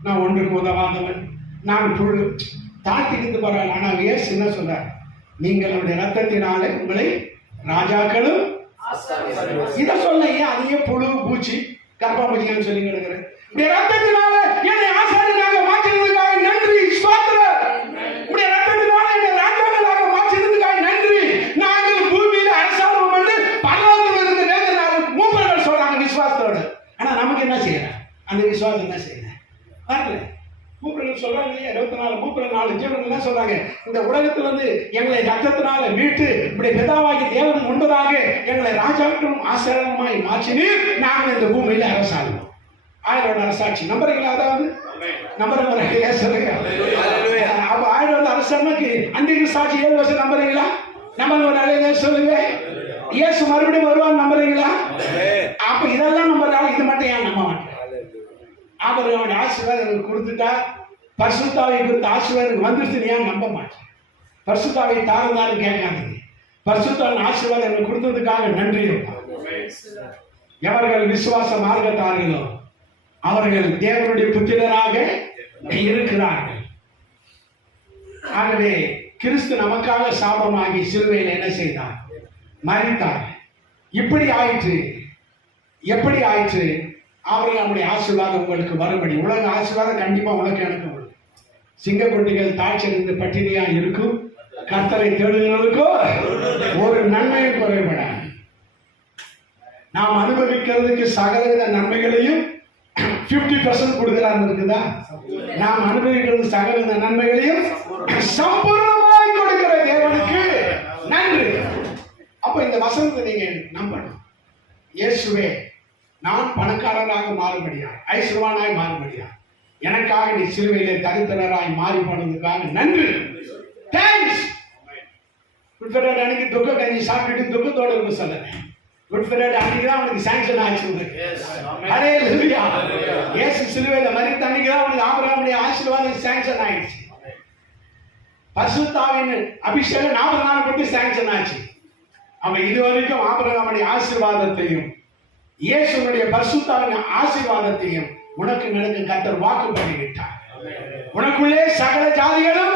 நான் ஒன்றுக்கு உதவாதவன், நான் புழு, தாழ்த்திக்கிட்டு போறாள். ஆனால் இயேசு என்ன சொல்றார்? நீங்கள் அவருடைய ரத்தத்தினாலே உங்களை ராஜாக்களும் இதை சொல்ல, ஏன் அதையே புழு பூச்சி கர்ப்பாம்பூச்சின்னு சொல்லி கிடக்குறேன். உடைய ரத்தத்தினால என்னை ஆசாரியனாக மாற்றினதுக்காக நன்றி, ஸ்தோத்திரம். உடைய ரத்தத்தினால என்னை ராஜாக்களாக மாற்றினதுக்காக நன்றி. நாங்கள் பூமியில அரசாங்கம் பண்ணி பரலோகத்தில் இருந்து வேதனாலும் மூப்பர்கள் சொல்றாங்க விசுவாசத்தோடு. ஆனா நமக்கு என்ன செய்யறேன்? அந்த விசுவாசம் என்ன செய்யறேன்? வரல. மூப்பர்கள் சொல்றாங்க, 24 மூப்பர்கள் 4 ஜீவன்கள் என்ன சொல்றாங்க? இந்த உலகத்துல எங்களை ரத்தத்தினால மீட்டு இப்படி பிதாவாகி தேவன் முன்பதாக எங்களை ராஜாக்களும் ஆசிரியமாய் மாற்றினீர், நாங்கள் இந்த பூமியில அரசாங்கம். 1000 அரசாட்சி நம்புறீங்களா? அதாவது நம்புறீங்களா? சொல்லுங்க. அப்ப 1000 அரசாட்சிக்கு அன்றைக்கு சாட்சி 7 வருஷம் நம்புறீங்களா? நம்புறீங்களா? சொல்லுங்க. இயேசு மறுபடியும் வருவான்னு நம்புறீங்களா? அப்ப இதெல்லாம் நம்புறாங்க, இது மட்டும் ஏன் நம்ப மாட்டேன்? அவர் அவனுடைய ஆசீர்வாதம் எனக்கு கொடுத்துட்டா, பரிசுத்தாவை கொடுத்த ஆசீர்வாதம் வந்துருச்சு, ஏன் நம்ப மாட்டேன்? பரிசுத்தாவை தாரந்தாலும் கேட்காதீங்க. பரிசுத்தாவின் ஆசீர்வாதம் எனக்கு கொடுத்ததுக்காக நன்றி. எவர்கள் விசுவாச மார்க்கத்தார்களோ அவர்கள் தேவனுடைய புத்திரராக இருக்கிறார்கள். ஆகவே கிறிஸ்து நமக்காக சாபமாகி சிலுவையில் என்ன செய்தார்? மரித்தார். இப்படி ஆயிற்று. எப்படி ஆயிற்று? அவர்கள் நம்முடைய ஆசீர்வாதம் உங்களுக்கு வரும்படி. உலக ஆசீர்வாதம் கண்டிப்பா உனக்கு எனக்கு வரும். சிங்கக்குட்டிகள் தாழ்ச்சியடைந்து பட்டினியா இருக்கும், கர்த்தரை தேடுகிறவர்களுக்கோ ஒரு நன்மையும் குறைபடாது. நாம் அனுபவிக்கிறதுக்கு சகலவித நன்மைகளையும் 50% கொடுக்கிறார் இருக்குதா? நாம் அனுபவிக்கிறது சகலவித நன்மைகளையும் சம்பூர்ணமாய் கொடுக்கிற தேவனுக்கு நன்றி. அப்ப இந்த வசனத்தை நீங்க நம்பணும். இயேசுவே, நான் பணக்காரராக மாறும்படியார், ஐஸ்வர்வானாய் மாறும்படியார் எனக்காக நீ சிலுவையிலே தரித்திரராய் மாறி போனதுக்காக நன்றி. தேங்க்ஸ். குட் ஃப்ரைடே அன்னைக்கு துக்க கஞ்சி சாப்பிட்டுட்டு துக்கத்தோட இருக்கு சொல்ல. குட் ஃப்ரைடே அன்னைக்கு தான் அவனுக்கு சாங்ஷன் ஆச்சு. ஹல்லேலூயா. இயேசு சிலுவையில மரித்த அன்னைக்கு தான் அவனுக்கு ஆபிரகாமுடைய ஆசீர்வாதம் சாங்ஷன் ஆயிடுச்சு. பரிசுத்த ஆவியின் அபிஷேகம் 40 நாள் பற்றி சாங்ஷன் ஆச்சு. அவன் இதுவரைக்கும் ஆபிரகாமுடைய ஆசீர்வாதத்தையும் இயேசுனுடைய பரிசுத்தாவின் ஆசீர்வாதத்தையும் உனக்கு எனக்கு கர்த்தர் வாக்கு பண்ணிவிட்டார். உனக்குள்ளே சகல ஜாதிகளும்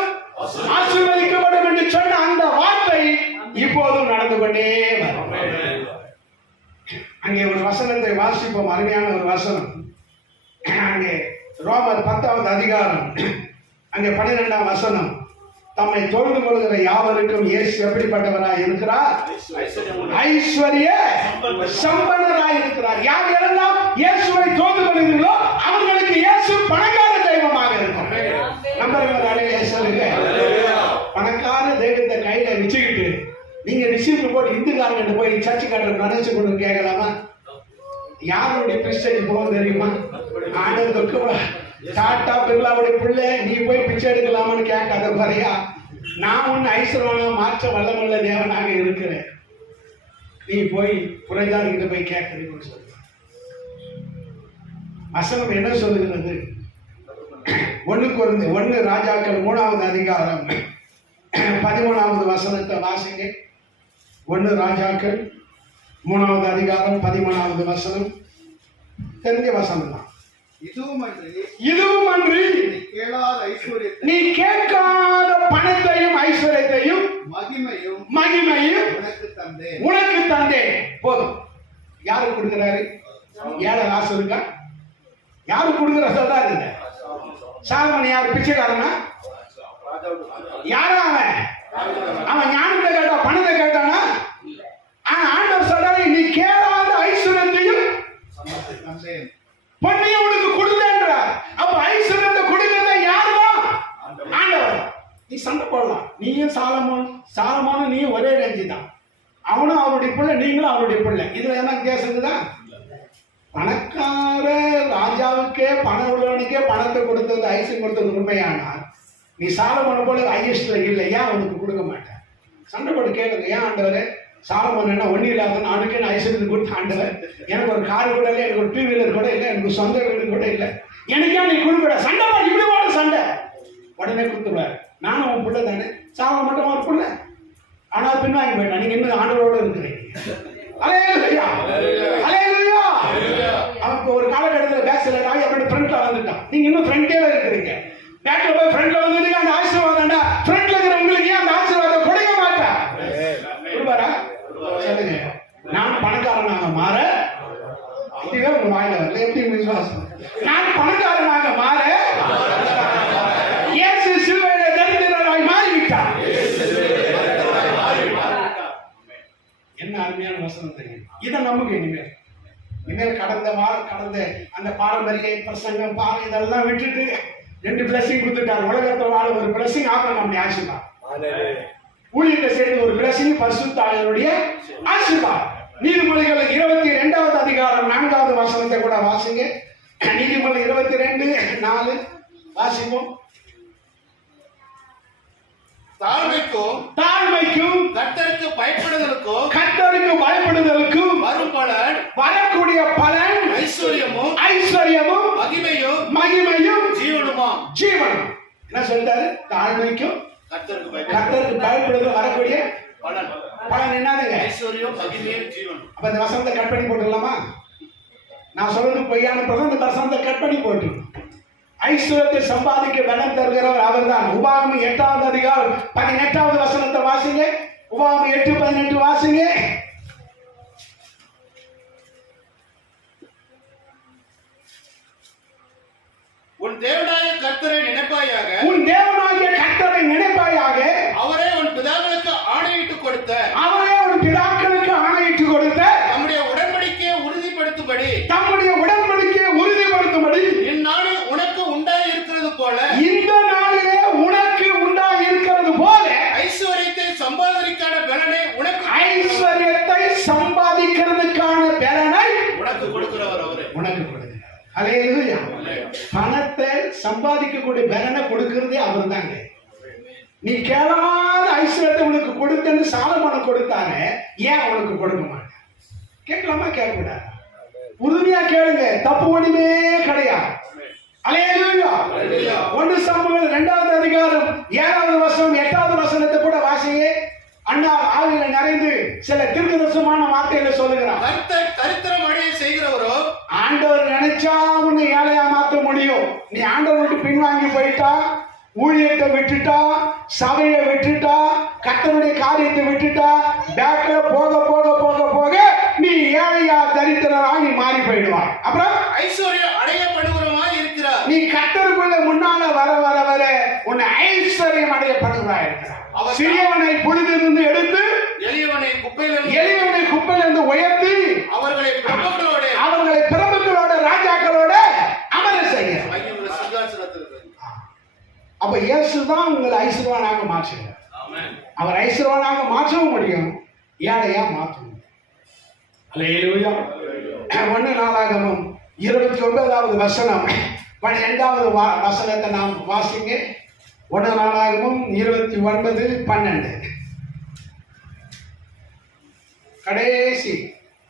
ஆசீர்வதிக்கப்படும் என்று சொன்ன அந்த வார்த்தை இப்போதும் நடந்து கொண்டே வரும். அங்கே ஒரு வசனத்தை வாசிப்போம். அருமையான ஒரு வசனம். அங்கே ரோமர் 10வது அதிகாரம் அங்கே 12ஆம் வசனம். தம்மை தொழுது கொள்கிற யாவருக்கும் இயேசு எப்படிப்பட்டவராய் இருக்கிறார்? ஐஸ்வர்ய சம்பன்னராய் இருக்கிறார். யார் எல்லாம் இயேசுவை தொழுது கொள்கிறீர்களோ அவர்களுக்கு இயேசு பணக்கார தெய்வமாக இருக்கும். நம்புறவங்க சொல்லுங்க. பணக்கார தெய்வத்தை கையில வச்சுக்கிட்டு நீங்க ரிசீவ் போட்டு இந்துக்காரங்க போய் சர்ச்சுக்காரர் நினைச்சு கொண்டு கேட்கலாமா? யாருடைய பிச்சைக்கு போக தெரியுமா? ஆனந்துக்கு டாட்டா பிர்லாவுடைய பிள்ளை நீ போய் பிச்சை எடுக்கலாமான்னு கேட்காத குறையா? நான் உன்னை ஐஸ்வர்யமா மாற்ற வல்லமுள்ள தேவனாக இருக்கிறேன், நீ போய் புறஜாதிகிட்ட போய் கேட்கறீங்கன்னு சொல்ற வசனம் என்ன சொல்லுகிறது? 1 ராஜாக்கள் 3வது அதிகாரம் 13வது வசனத்தை வாசிங்க. 1 ராஜாக்கள் 3வது அதிகாரம் 13வது வசனம். தெரிஞ்ச வசனம் தான். இதுவும் அன்றி நீ கேட்காத உனக்கு தந்தேன். போதும். யாருக்கு கொடுக்கிறாரு? ஏழை காசு இருக்கா? யாருக்கு கொடுக்கிற சொல்றாரு? சாலமன் யாரு? பிச்சைக்காரனா? யாரா அவன்? அவன் ஞானத்தை கேட்டா பணத்தை கேட்டானா? ஆனா ஆண்டவர் சொல்றாரு, நீ கேளாத ஐஸ்வர்யத்தையும் பொன்னையும் உனக்கு கொடுத்தேன்றார். அப்ப ஐஸ்வர்யத்தை கொடுக்கிறத யாருதான்? ஆண்டவர். நீ சண்டை போடலாம். நீயும் சாலமோனும் நீயும் ஒரே ரேஞ்சு தான். அவனும் அவருடைய பிள்ளை, நீங்களும் அவருடைய பிள்ளை. இதுல என்ன வித்தியாசம்? பணக்கார ராஜாவுக்கே பண உள்ளவனுக்கே பணத்தை கொடுத்தது, ஐஸ்வர்யம் கொடுத்தது உண்மையானால் நீ சாலமோனை போல ஐஸ்வர்யம் இல்லை, ஏன் உனக்கு கொடுக்க மாட்டேன்? சண்டை போட்டு கேளுங்க. ஏன் ஆண்டவர் சாலமோன் என்ன ஒன்றும் இல்லாத நானுக்கு நான் ஐஸ்வர்யத்தை கொடுத்த ஆண்டவர், எனக்கு ஒரு கார் கூட இல்லை, எனக்கு ஒரு டூ வீலர் கூட இல்லை, எனக்கு சொந்த வீடு கூட இல்லை, எனக்கே நீ கொடுக்குற? சண்டை போட்டு இப்படி போட சண்டை உடனே கொடுத்துருவாரு. நானும் உன் பிள்ளை தானே, சாலமோன் மட்டும் ஒரு பிள்ளை. ஆனால் பின்வாங்கி போயிட்டான். நீங்க இன்னும் ஆண்டவரோட இருக்கிறீங்க. அல்லேலூயா, அல்லேலூயா. அவனுக்கு ஒரு காலகட்டத்தில் பேசல ஆகி அப்படி ஃப்ரண்ட்ல வந்துட்டான். நீங்க இன்னும் ஃப்ரண்ட்ல இருக்கிறீங்க. பேக்ல போய் ஃப்ரண்ட்ல வந்து அந்த ஆசீர்வாதம்டா, ஃப்ரண்ட்ல இருக்கிற உங்களுக்கு ஏன் அந்த ஆசீர்வாதம் கொடுக்க மாட்டா? கொடுப்பாரா? சொல்லுங்க. நான் பணக்காரனாக மாற, இதுவே உங்க வாயில வரல. எப்படி விசுவாசம்? நான் பணக்காரனாக மாற இயேசு சிலுவையில தரித்திரராய் மாறிவிட்டார். என்ன அருமையான வசனம் தெரியும். இதை நமக்கு இனிமேல் கடந்த அந்த பாரம்பரிய பிரசங்கம் இதெல்லாம் விட்டுட்டு 2 பிளஸிங் கொடுத்துட்டார். உலகத்தை வாழ ஒரு பிளஸிங் ஆக நம்முடைய ஆசீர்வாதம். ஊழியத்தை சேர்ந்து ஒரு பிளஸிங் பரிசுத்த ஆவியானவருடைய ஆசீர்வாதம். நீதிமொழிகள் 22வது அதிகாரம் 4வது வசனத்தை கூட வாசிங்க. நீதிமொழி 22:4 வாசிப்போம். தாழ்மைக்கும் கர்த்தருக்கு பயப்படுதலுக்கும் வரும் பலன், வரக்கூடிய பலன் ஐஸ்வர்யமும் மகிமையும் ஜீவனும். என்ன சொல்றாரு? தாழ்மைக்கும் கர்த்தருக்கு பயப்படுதல் வரக்கூடிய பலன் என்னதுங்க? ஐஸ்வர்யம், மகிமையும், ஜீவனும். அப்ப இந்த வசனத்தை கட் பண்ணி போட்டுடலாமா? நான் சொல்றது பொய்யான பிரசங்க. இந்த வசனத்தை கட் பண்ணி போட்டு ஐஸ்வர்யத்தை சம்பாதிக்க பலம் தருகிறவர் அவர்தான். உபாகமம் 8வது அதிகாரம் 18வது வசனத்தை வாசிங்க. உபாகமம் 8:18 வாசிங்க. உன் தேவனாகிய கர்த்தரை நினைப்பாயாக, அவரே உன் பிதாக்களுக்கு ஆணையிட்டு கொடுத்த நம்முடைய உடன்படிக்கையை உறுதிப்படுத்தும்படி இந்நாளில் உனக்கு உண்டாய் இருக்கிறது போல, இந்த நாளிலே உனக்கு உண்டாய் இருக்கிறது போல ஐஸ்வர்யத்தை சம்பாதிக்கான பலனை உனக்கு கொடுக்கிறவர் அவரே. உனக்கு கொடுக்கிறார். அல்லேலூயா. பணத்தை சம்பாதிக்கக்கூடிய பலனை கொடுக்கிறதே அவர் தாங்க. நீ கேளாத ஐஸ்வர்யத்தை உனக்கு கொடுத்தன்னு சாலமோன் கொடுத்தானே, ஏன் உனக்கு கொடுக்க மாட்டேன்? கேட்கலாமா? கேட்கக்கூடாது. உறுதியா கேளுங்க. தப்பு ஒண்ணுமே கிடையாது. அல்லேலூயா. 1 சாமுவேல் 2வது அதிகாரம் 7வது வசனம் 8வது வசனத்தை கூட வாசிங்க. அண்ணா ஆவியில நிறைந்து சில தீர்க்கதரிசனமான வார்த்தைகளை சொல்லுகிறார். தரித்திரம் அடைய செய்கிறவரோ, ஆண்டவர் நினைச்சா உன்னை ஏழையா மாற்ற முடியும். நீ ஆண்டவர் விட்டு பின்வாங்கி போயிட்டா, ஊழியத்தை விட்டுட்டா, சபையை விட்டுட்டா, கர்த்தருடைய காரியத்தை விட்டுட்டா, பேக்ல போக போக போக போக நீ ஏழையா தரித்திரரா நீ மாறி போயிடுவாய். அப்புறம் ஐஸ்வர்யம் அடையப்படுகிறவனாய் இருக்கிறார். நீ கர்த்தருக்குள்ள முன்னால வர வர வர உன்னை ஐஸ்வர்யம் அடையப்படுகிறா இருக்கிறார். சிறியவனை புழுதிலிருந்து எடுத்து எளியவனை குப்பையிலிருந்து உயர்த்தி அவர்களை பிரபுக்களோட ராஜாக்களோட அமர செய்ய. அப்ப இயேசுதான் உங்களை ஐஸ்வர்யவானாக மாற்றுகிறார். அவர் ஐஸ்வர்யவானாக மாற்றவும் முடியும், ஏழையா மாற்ற முடியும். அல்லேலூயா. 1 நாளாகமம் 29வது வசனம் 12வது வசனத்தை நாம் வாசிங்க. 1 நாளாகமம் 29:12 கடைசி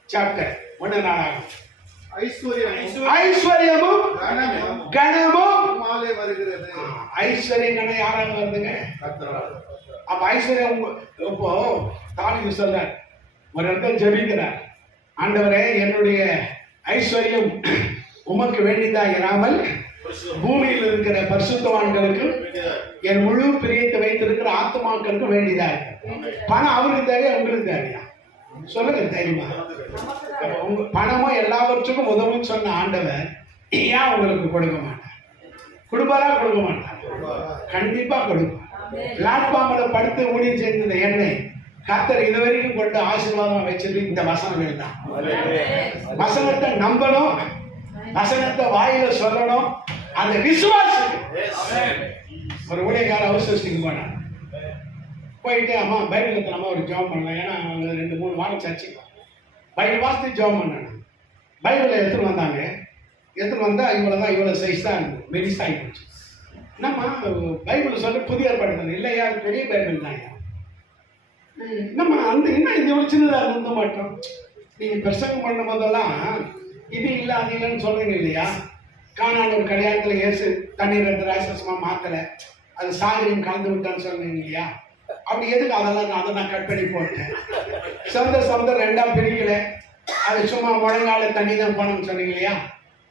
சாப்டர். 1 நாளாகமம். ஐஸ்வர்யமும் கனமும் வருகிறது. ஐஸ்வர்யம் கணம் யாரால வருதுங்க? அப்ப ஐஸ்வர்யம் இப்போ தாவீது சொல்றார், ஒரு இடத்துல ஜெபிக்கிறார், ஆண்டவரே என்னுடைய ஐஸ்வர்யம் உமக்கு வேண்டியதா இராமல் பூமியில் இருக்கிற பரிசுத்தவான்களுக்கு என் முழு பிரியத்தை வைத்திருக்கிற ஆத்மாக்களுக்கு வேண்டியதா இருக்கு. பணம் அவருக்கு தேவையா உங்களுக்கு தேவையா? சொல்லுங்க தெரியுமா? உங்க பணமும் எல்லாவற்றுக்கும் உதவும் சொன்ன ஆண்டவர் ஏன் உங்களுக்கு கொடுக்க மாட்டார்? கொடுப்பாரா? கொடுக்க மாட்டார்? கண்டிப்பா கொடுப்பார். பிளாட்ஃபார்ம்ல படுத்து ஊழியம் செய்த என்னை கர்த்தர் இதுவரைக்கும் கொண்டு ஆசீர்வாதம் வச்சது இந்த வசனங்கள் தான். வசனத்தை நம்பணும், வசனத்தை வாயில சொல்லணும், அந்த விசுவாசம். ஒரு ஊழியக்கார அவசரத்துக்கு போனான். போயிட்டு அம்மா பைபிள் நம்ம ஒரு ஜாப் பண்ணலாம். ஏன்னா அவங்க 2-3 வாரம் சர்ச்சைக்கு பைபிள் வாசித்து ஜாப் பண்ணாங்க. பைபிளை எடுத்துட்டு வந்தாங்க. எடுத்துட்டு வந்தா இவ்வளவுதான், இவ்வளவு சைஸ் தான் மெலிஸ் ஆகி போச்சு. என்னம்மா பைபிள் சொல்லி புதிய ஏற்பாடு இல்லையா? பெரிய பைபிள் தான். நம்ம அந்த என்ன இது ஒரு சின்னதாக இருந்த மாட்டோம். நீங்க பிரசங்கம் பண்ணும் போதெல்லாம் இது இல்லை அது இல்லைன்னு சொல்றீங்க இல்லையா? காணாத ஒரு கல்யாணத்துல ஏசு தண்ணீர் எடுத்து ராசமா மாத்தல, அது சாகரியம் கலந்து விட்டான்னு சொன்னீங்க இல்லையா? அப்படி எதுக்கு அதெல்லாம் அதை நான் கட் பண்ணி போட்டேன். சொந்த 2ஆ பிரிக்கல, அது சும்மா முழங்கால தண்ணி தான் போனோம்னு சொன்னீங்க இல்லையா?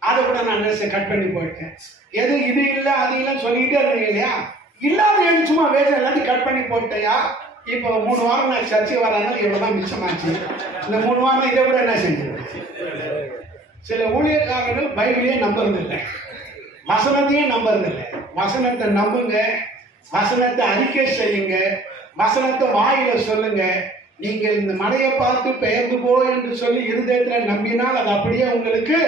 அதை கூட நான் கட் பண்ணி போட்டேன். எது இது இல்லை அது இல்லைன்னு சொல்லிக்கிட்டே இருந்தீங்க இல்லையா? இல்லாத சும்மா வேலை எல்லாத்தையும் கட் பண்ணி போட்டேயா? இப்போ 3 வாரம் நான் சர்ச்சைக்கு வராங்க, இவ்வளவுதான் மிச்சமாச்சு. இந்த 3 வாரம் இதை கூட என்ன செஞ்சிருவேன்? சில ஊழியக்காரர்கள் பைபிளையே நம்புறதில்லை, வசனத்தையே நம்புறதில்லை. வசனத்தை நம்புங்க, வசனத்தை அறிக்கை செய்யுங்க, வசனத்தை வாயில சொல்லுங்க. நீங்கள் இந்த மலையை பார்த்து பெயர்ந்து போ என்று சொல்லி இருதயத்துல நம்பினால் அது அப்படியே உங்களுக்கு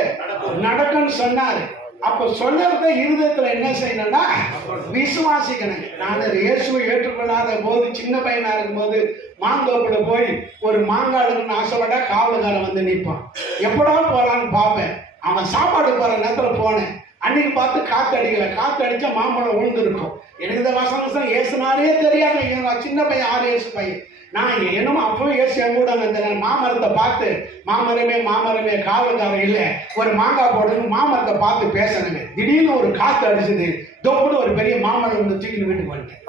நடக்கும்னு சொன்னாரு. அப்ப சொல்றத இருதயத்துல என்ன செய்யணும்னா விசுவாசிக்கணும். நான் இயேசுவை ஏற்றுக்கொள்ளாத போது சின்ன பையனா இருக்கும் போது மாந்தோப்புல போய் ஒரு மாங்காடுன்னு ஆசைப்பட்டா காவலுக்காரன் வந்து நிற்பான். எப்படா போறான்னு பார்ப்பேன். அவன் சாப்பாடு போற நேரத்துல போனேன். அன்னைக்கு பார்த்து காத்து அடிக்கல, காத்து அடிச்சா மாம்பழம் விழுந்துருக்கும். எனக்கு இந்த வசனம் ஏசுனாரே தெரியாம சின்ன பையன் 6 வயசு பையன். நான் என்னமோ அப்பவும் ஏசு என் கூட அந்த மாமரத்தை பார்த்து மாமரமே காவல்காரன் இல்லை ஒரு மாங்காய் போடணும் மாமரத்தை பார்த்து பேசணுங்க. திடீர்னு ஒரு காத்து அடிச்சது, தொப்புன்னு ஒரு பெரிய மாமரம் வந்து தூக்கி வீட்டுக்கு வந்துட்டேன்.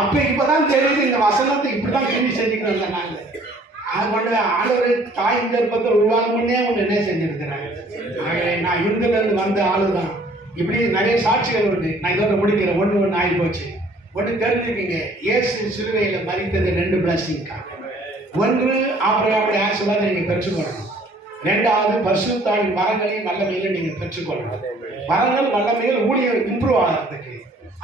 அப்ப இப்பதான் தெரியுது இந்த வசனத்தை இப்படிதான் கேள்வி செஞ்சுக்கணும். நாங்க அது கொண்டு ஆளுநர் தாய் இந்த இருப்பத்தை உருவாகும் முன்னே அவங்க என்ன செஞ்சிருக்கிறாங்க. நான் இந்துல இருந்து வந்த ஆளுதான். இப்படி நிறைய சாட்சிகள் உண்டு. நான் இதோட முடிக்கிறேன். ஒண்ணு ஆகி போச்சு. ஒன்று தெரிஞ்சுக்கீங்க, இயேசு சிலுவையில மரித்தது 2 பிளஸிங்காக. ஒன்று ஆபிரகாமுடைய ஆசீர்வாதம் நீங்க பெற்றுக்கொள்ளணும். 2வது பரிசுத்தாவின் வரங்களையும் வல்லமையில நீங்க பெற்றுக்கொள்ளணும். வரங்கள் வல்லமையில் ஊழியர் இம்ப்ரூவ் ஆகிறதுக்கு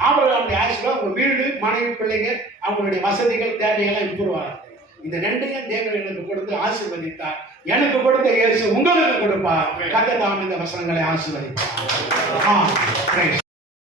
ஆபிரகாமுடைய ஆசீர்வாதம் உங்க வீடு, மனைவி, பிள்ளைங்க, அவங்களுடைய வசதிகள் தேவையெல்லாம் இம்ப்ரூவ் ஆகிறது. இந்த 2ஐயும் தேவன் எனக்கு கொடுத்து ஆசீர்வதித்தார். எனக்கு கொடுத்த இயேசு உங்களுக்கு கொடுப்பார். கர்த்தர் தாமே இந்த வசனங்களை ஆசீர்வதிப்பார்.